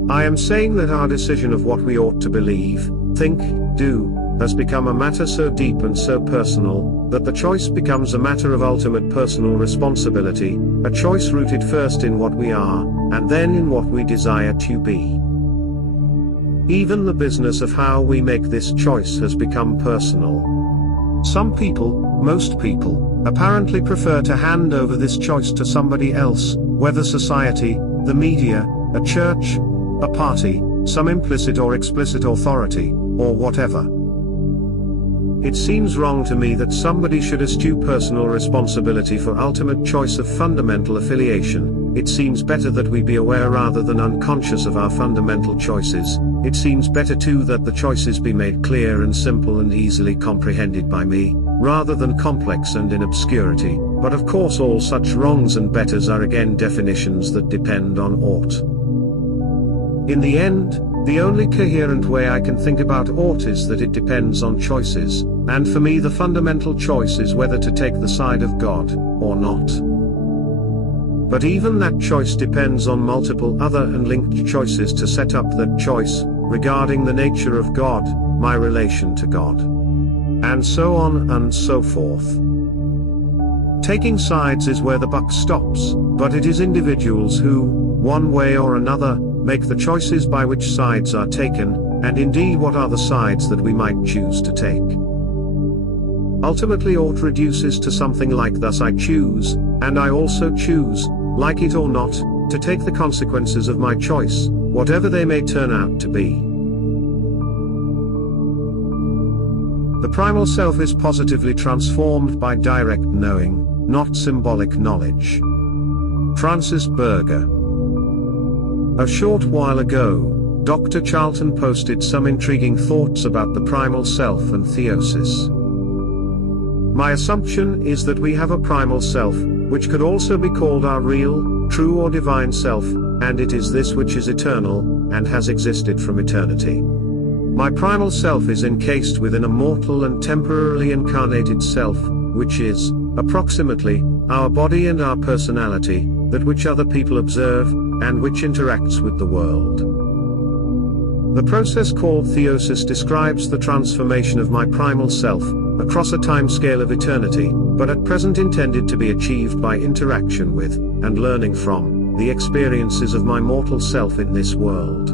I am saying that our decision of what we ought to believe, think, do, has become a matter so deep and so personal, that the choice becomes a matter of ultimate personal responsibility, a choice rooted first in what we are, and then in what we desire to be. Even the business of how we make this choice has become personal. Some people, most people, apparently prefer to hand over this choice to somebody else, whether society, the media, a church, a party, some implicit or explicit authority, or whatever. It seems wrong to me that somebody should eschew personal responsibility for ultimate choice of fundamental affiliation. It seems better that we be aware rather than unconscious of our fundamental choices. It seems better too that the choices be made clear and simple and easily comprehended by me, rather than complex and in obscurity. But of course all such wrongs and betters are again definitions that depend on ought. In the end, the only coherent way I can think about ought is that it depends on choices, and for me the fundamental choice is whether to take the side of God, or not. But even that choice depends on multiple other and linked choices to set up that choice, regarding the nature of God, my relation to God, and so on and so forth. Taking sides is where the buck stops, but it is individuals who, one way or another, make the choices by which sides are taken, and indeed what are the sides that we might choose to take. Ultimately ought reduces to something like thus: I choose, and I also choose, like it or not, to take the consequences of my choice, whatever they may turn out to be. The primal self is positively transformed by direct knowing, not symbolic knowledge. Francis Berger. A short while ago, Dr. Charlton posted some intriguing thoughts about the primal self and theosis. My assumption is that we have a primal self, which could also be called our real, true or divine self, and it is this which is eternal, and has existed from eternity. My primal self is encased within a mortal and temporarily incarnated self, which is, approximately, our body and our personality, that which other people observe, and which interacts with the world. The process called theosis describes the transformation of my primal self, across a timescale of eternity, but at present intended to be achieved by interaction with, and learning from, the experiences of my mortal self in this world.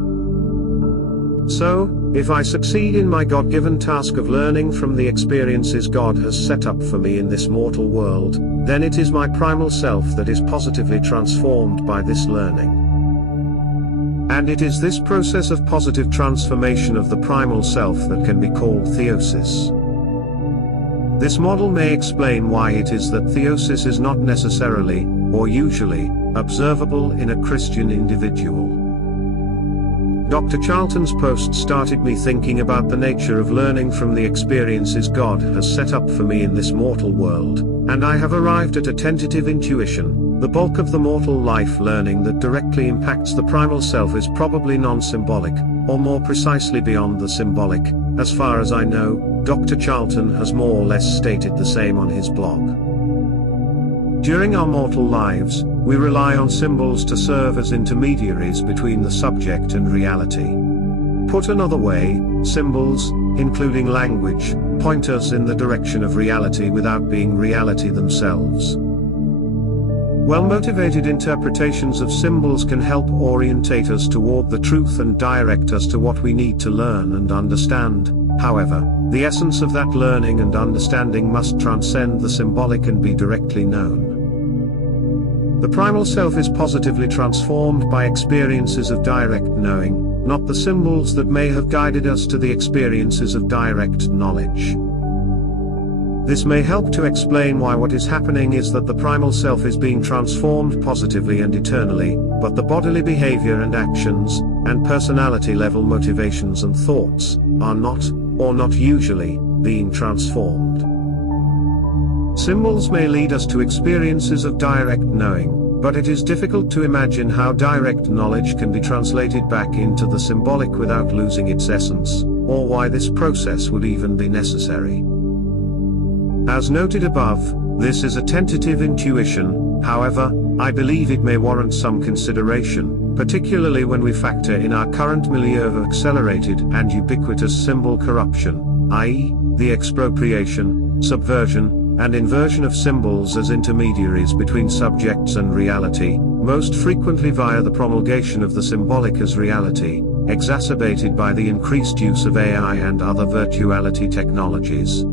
So, if I succeed in my God-given task of learning from the experiences God has set up for me in this mortal world, then it is my primal self that is positively transformed by this learning. And it is this process of positive transformation of the primal self that can be called theosis. This model may explain why it is that theosis is not necessarily, or usually, observable in a Christian individual. Dr. Charlton's post started me thinking about the nature of learning from the experiences God has set up for me in this mortal world, and I have arrived at a tentative intuition: the bulk of the mortal life learning that directly impacts the primal self is probably non-symbolic, or more precisely beyond the symbolic. As far as I know, Dr. Charlton has more or less stated the same on his blog. During our mortal lives, we rely on symbols to serve as intermediaries between the subject and reality. Put another way, symbols, including language, point us in the direction of reality without being reality themselves. Well-motivated interpretations of symbols can help orientate us toward the truth and direct us to what we need to learn and understand. However, the essence of that learning and understanding must transcend the symbolic and be directly known. The primal self is positively transformed by experiences of direct knowing, not the symbols that may have guided us to the experiences of direct knowledge. This may help to explain why what is happening is that the primal self is being transformed positively and eternally, but the bodily behavior and actions, and personality-level motivations and thoughts, are not, or not usually, being transformed. Symbols may lead us to experiences of direct knowing, but it is difficult to imagine how direct knowledge can be translated back into the symbolic without losing its essence, or why this process would even be necessary. As noted above, this is a tentative intuition. However, I believe it may warrant some consideration, particularly when we factor in our current milieu of accelerated and ubiquitous symbol corruption, i.e., the expropriation, subversion, and inversion of symbols as intermediaries between subjects and reality, most frequently via the promulgation of the symbolic as reality, exacerbated by the increased use of AI and other virtuality technologies.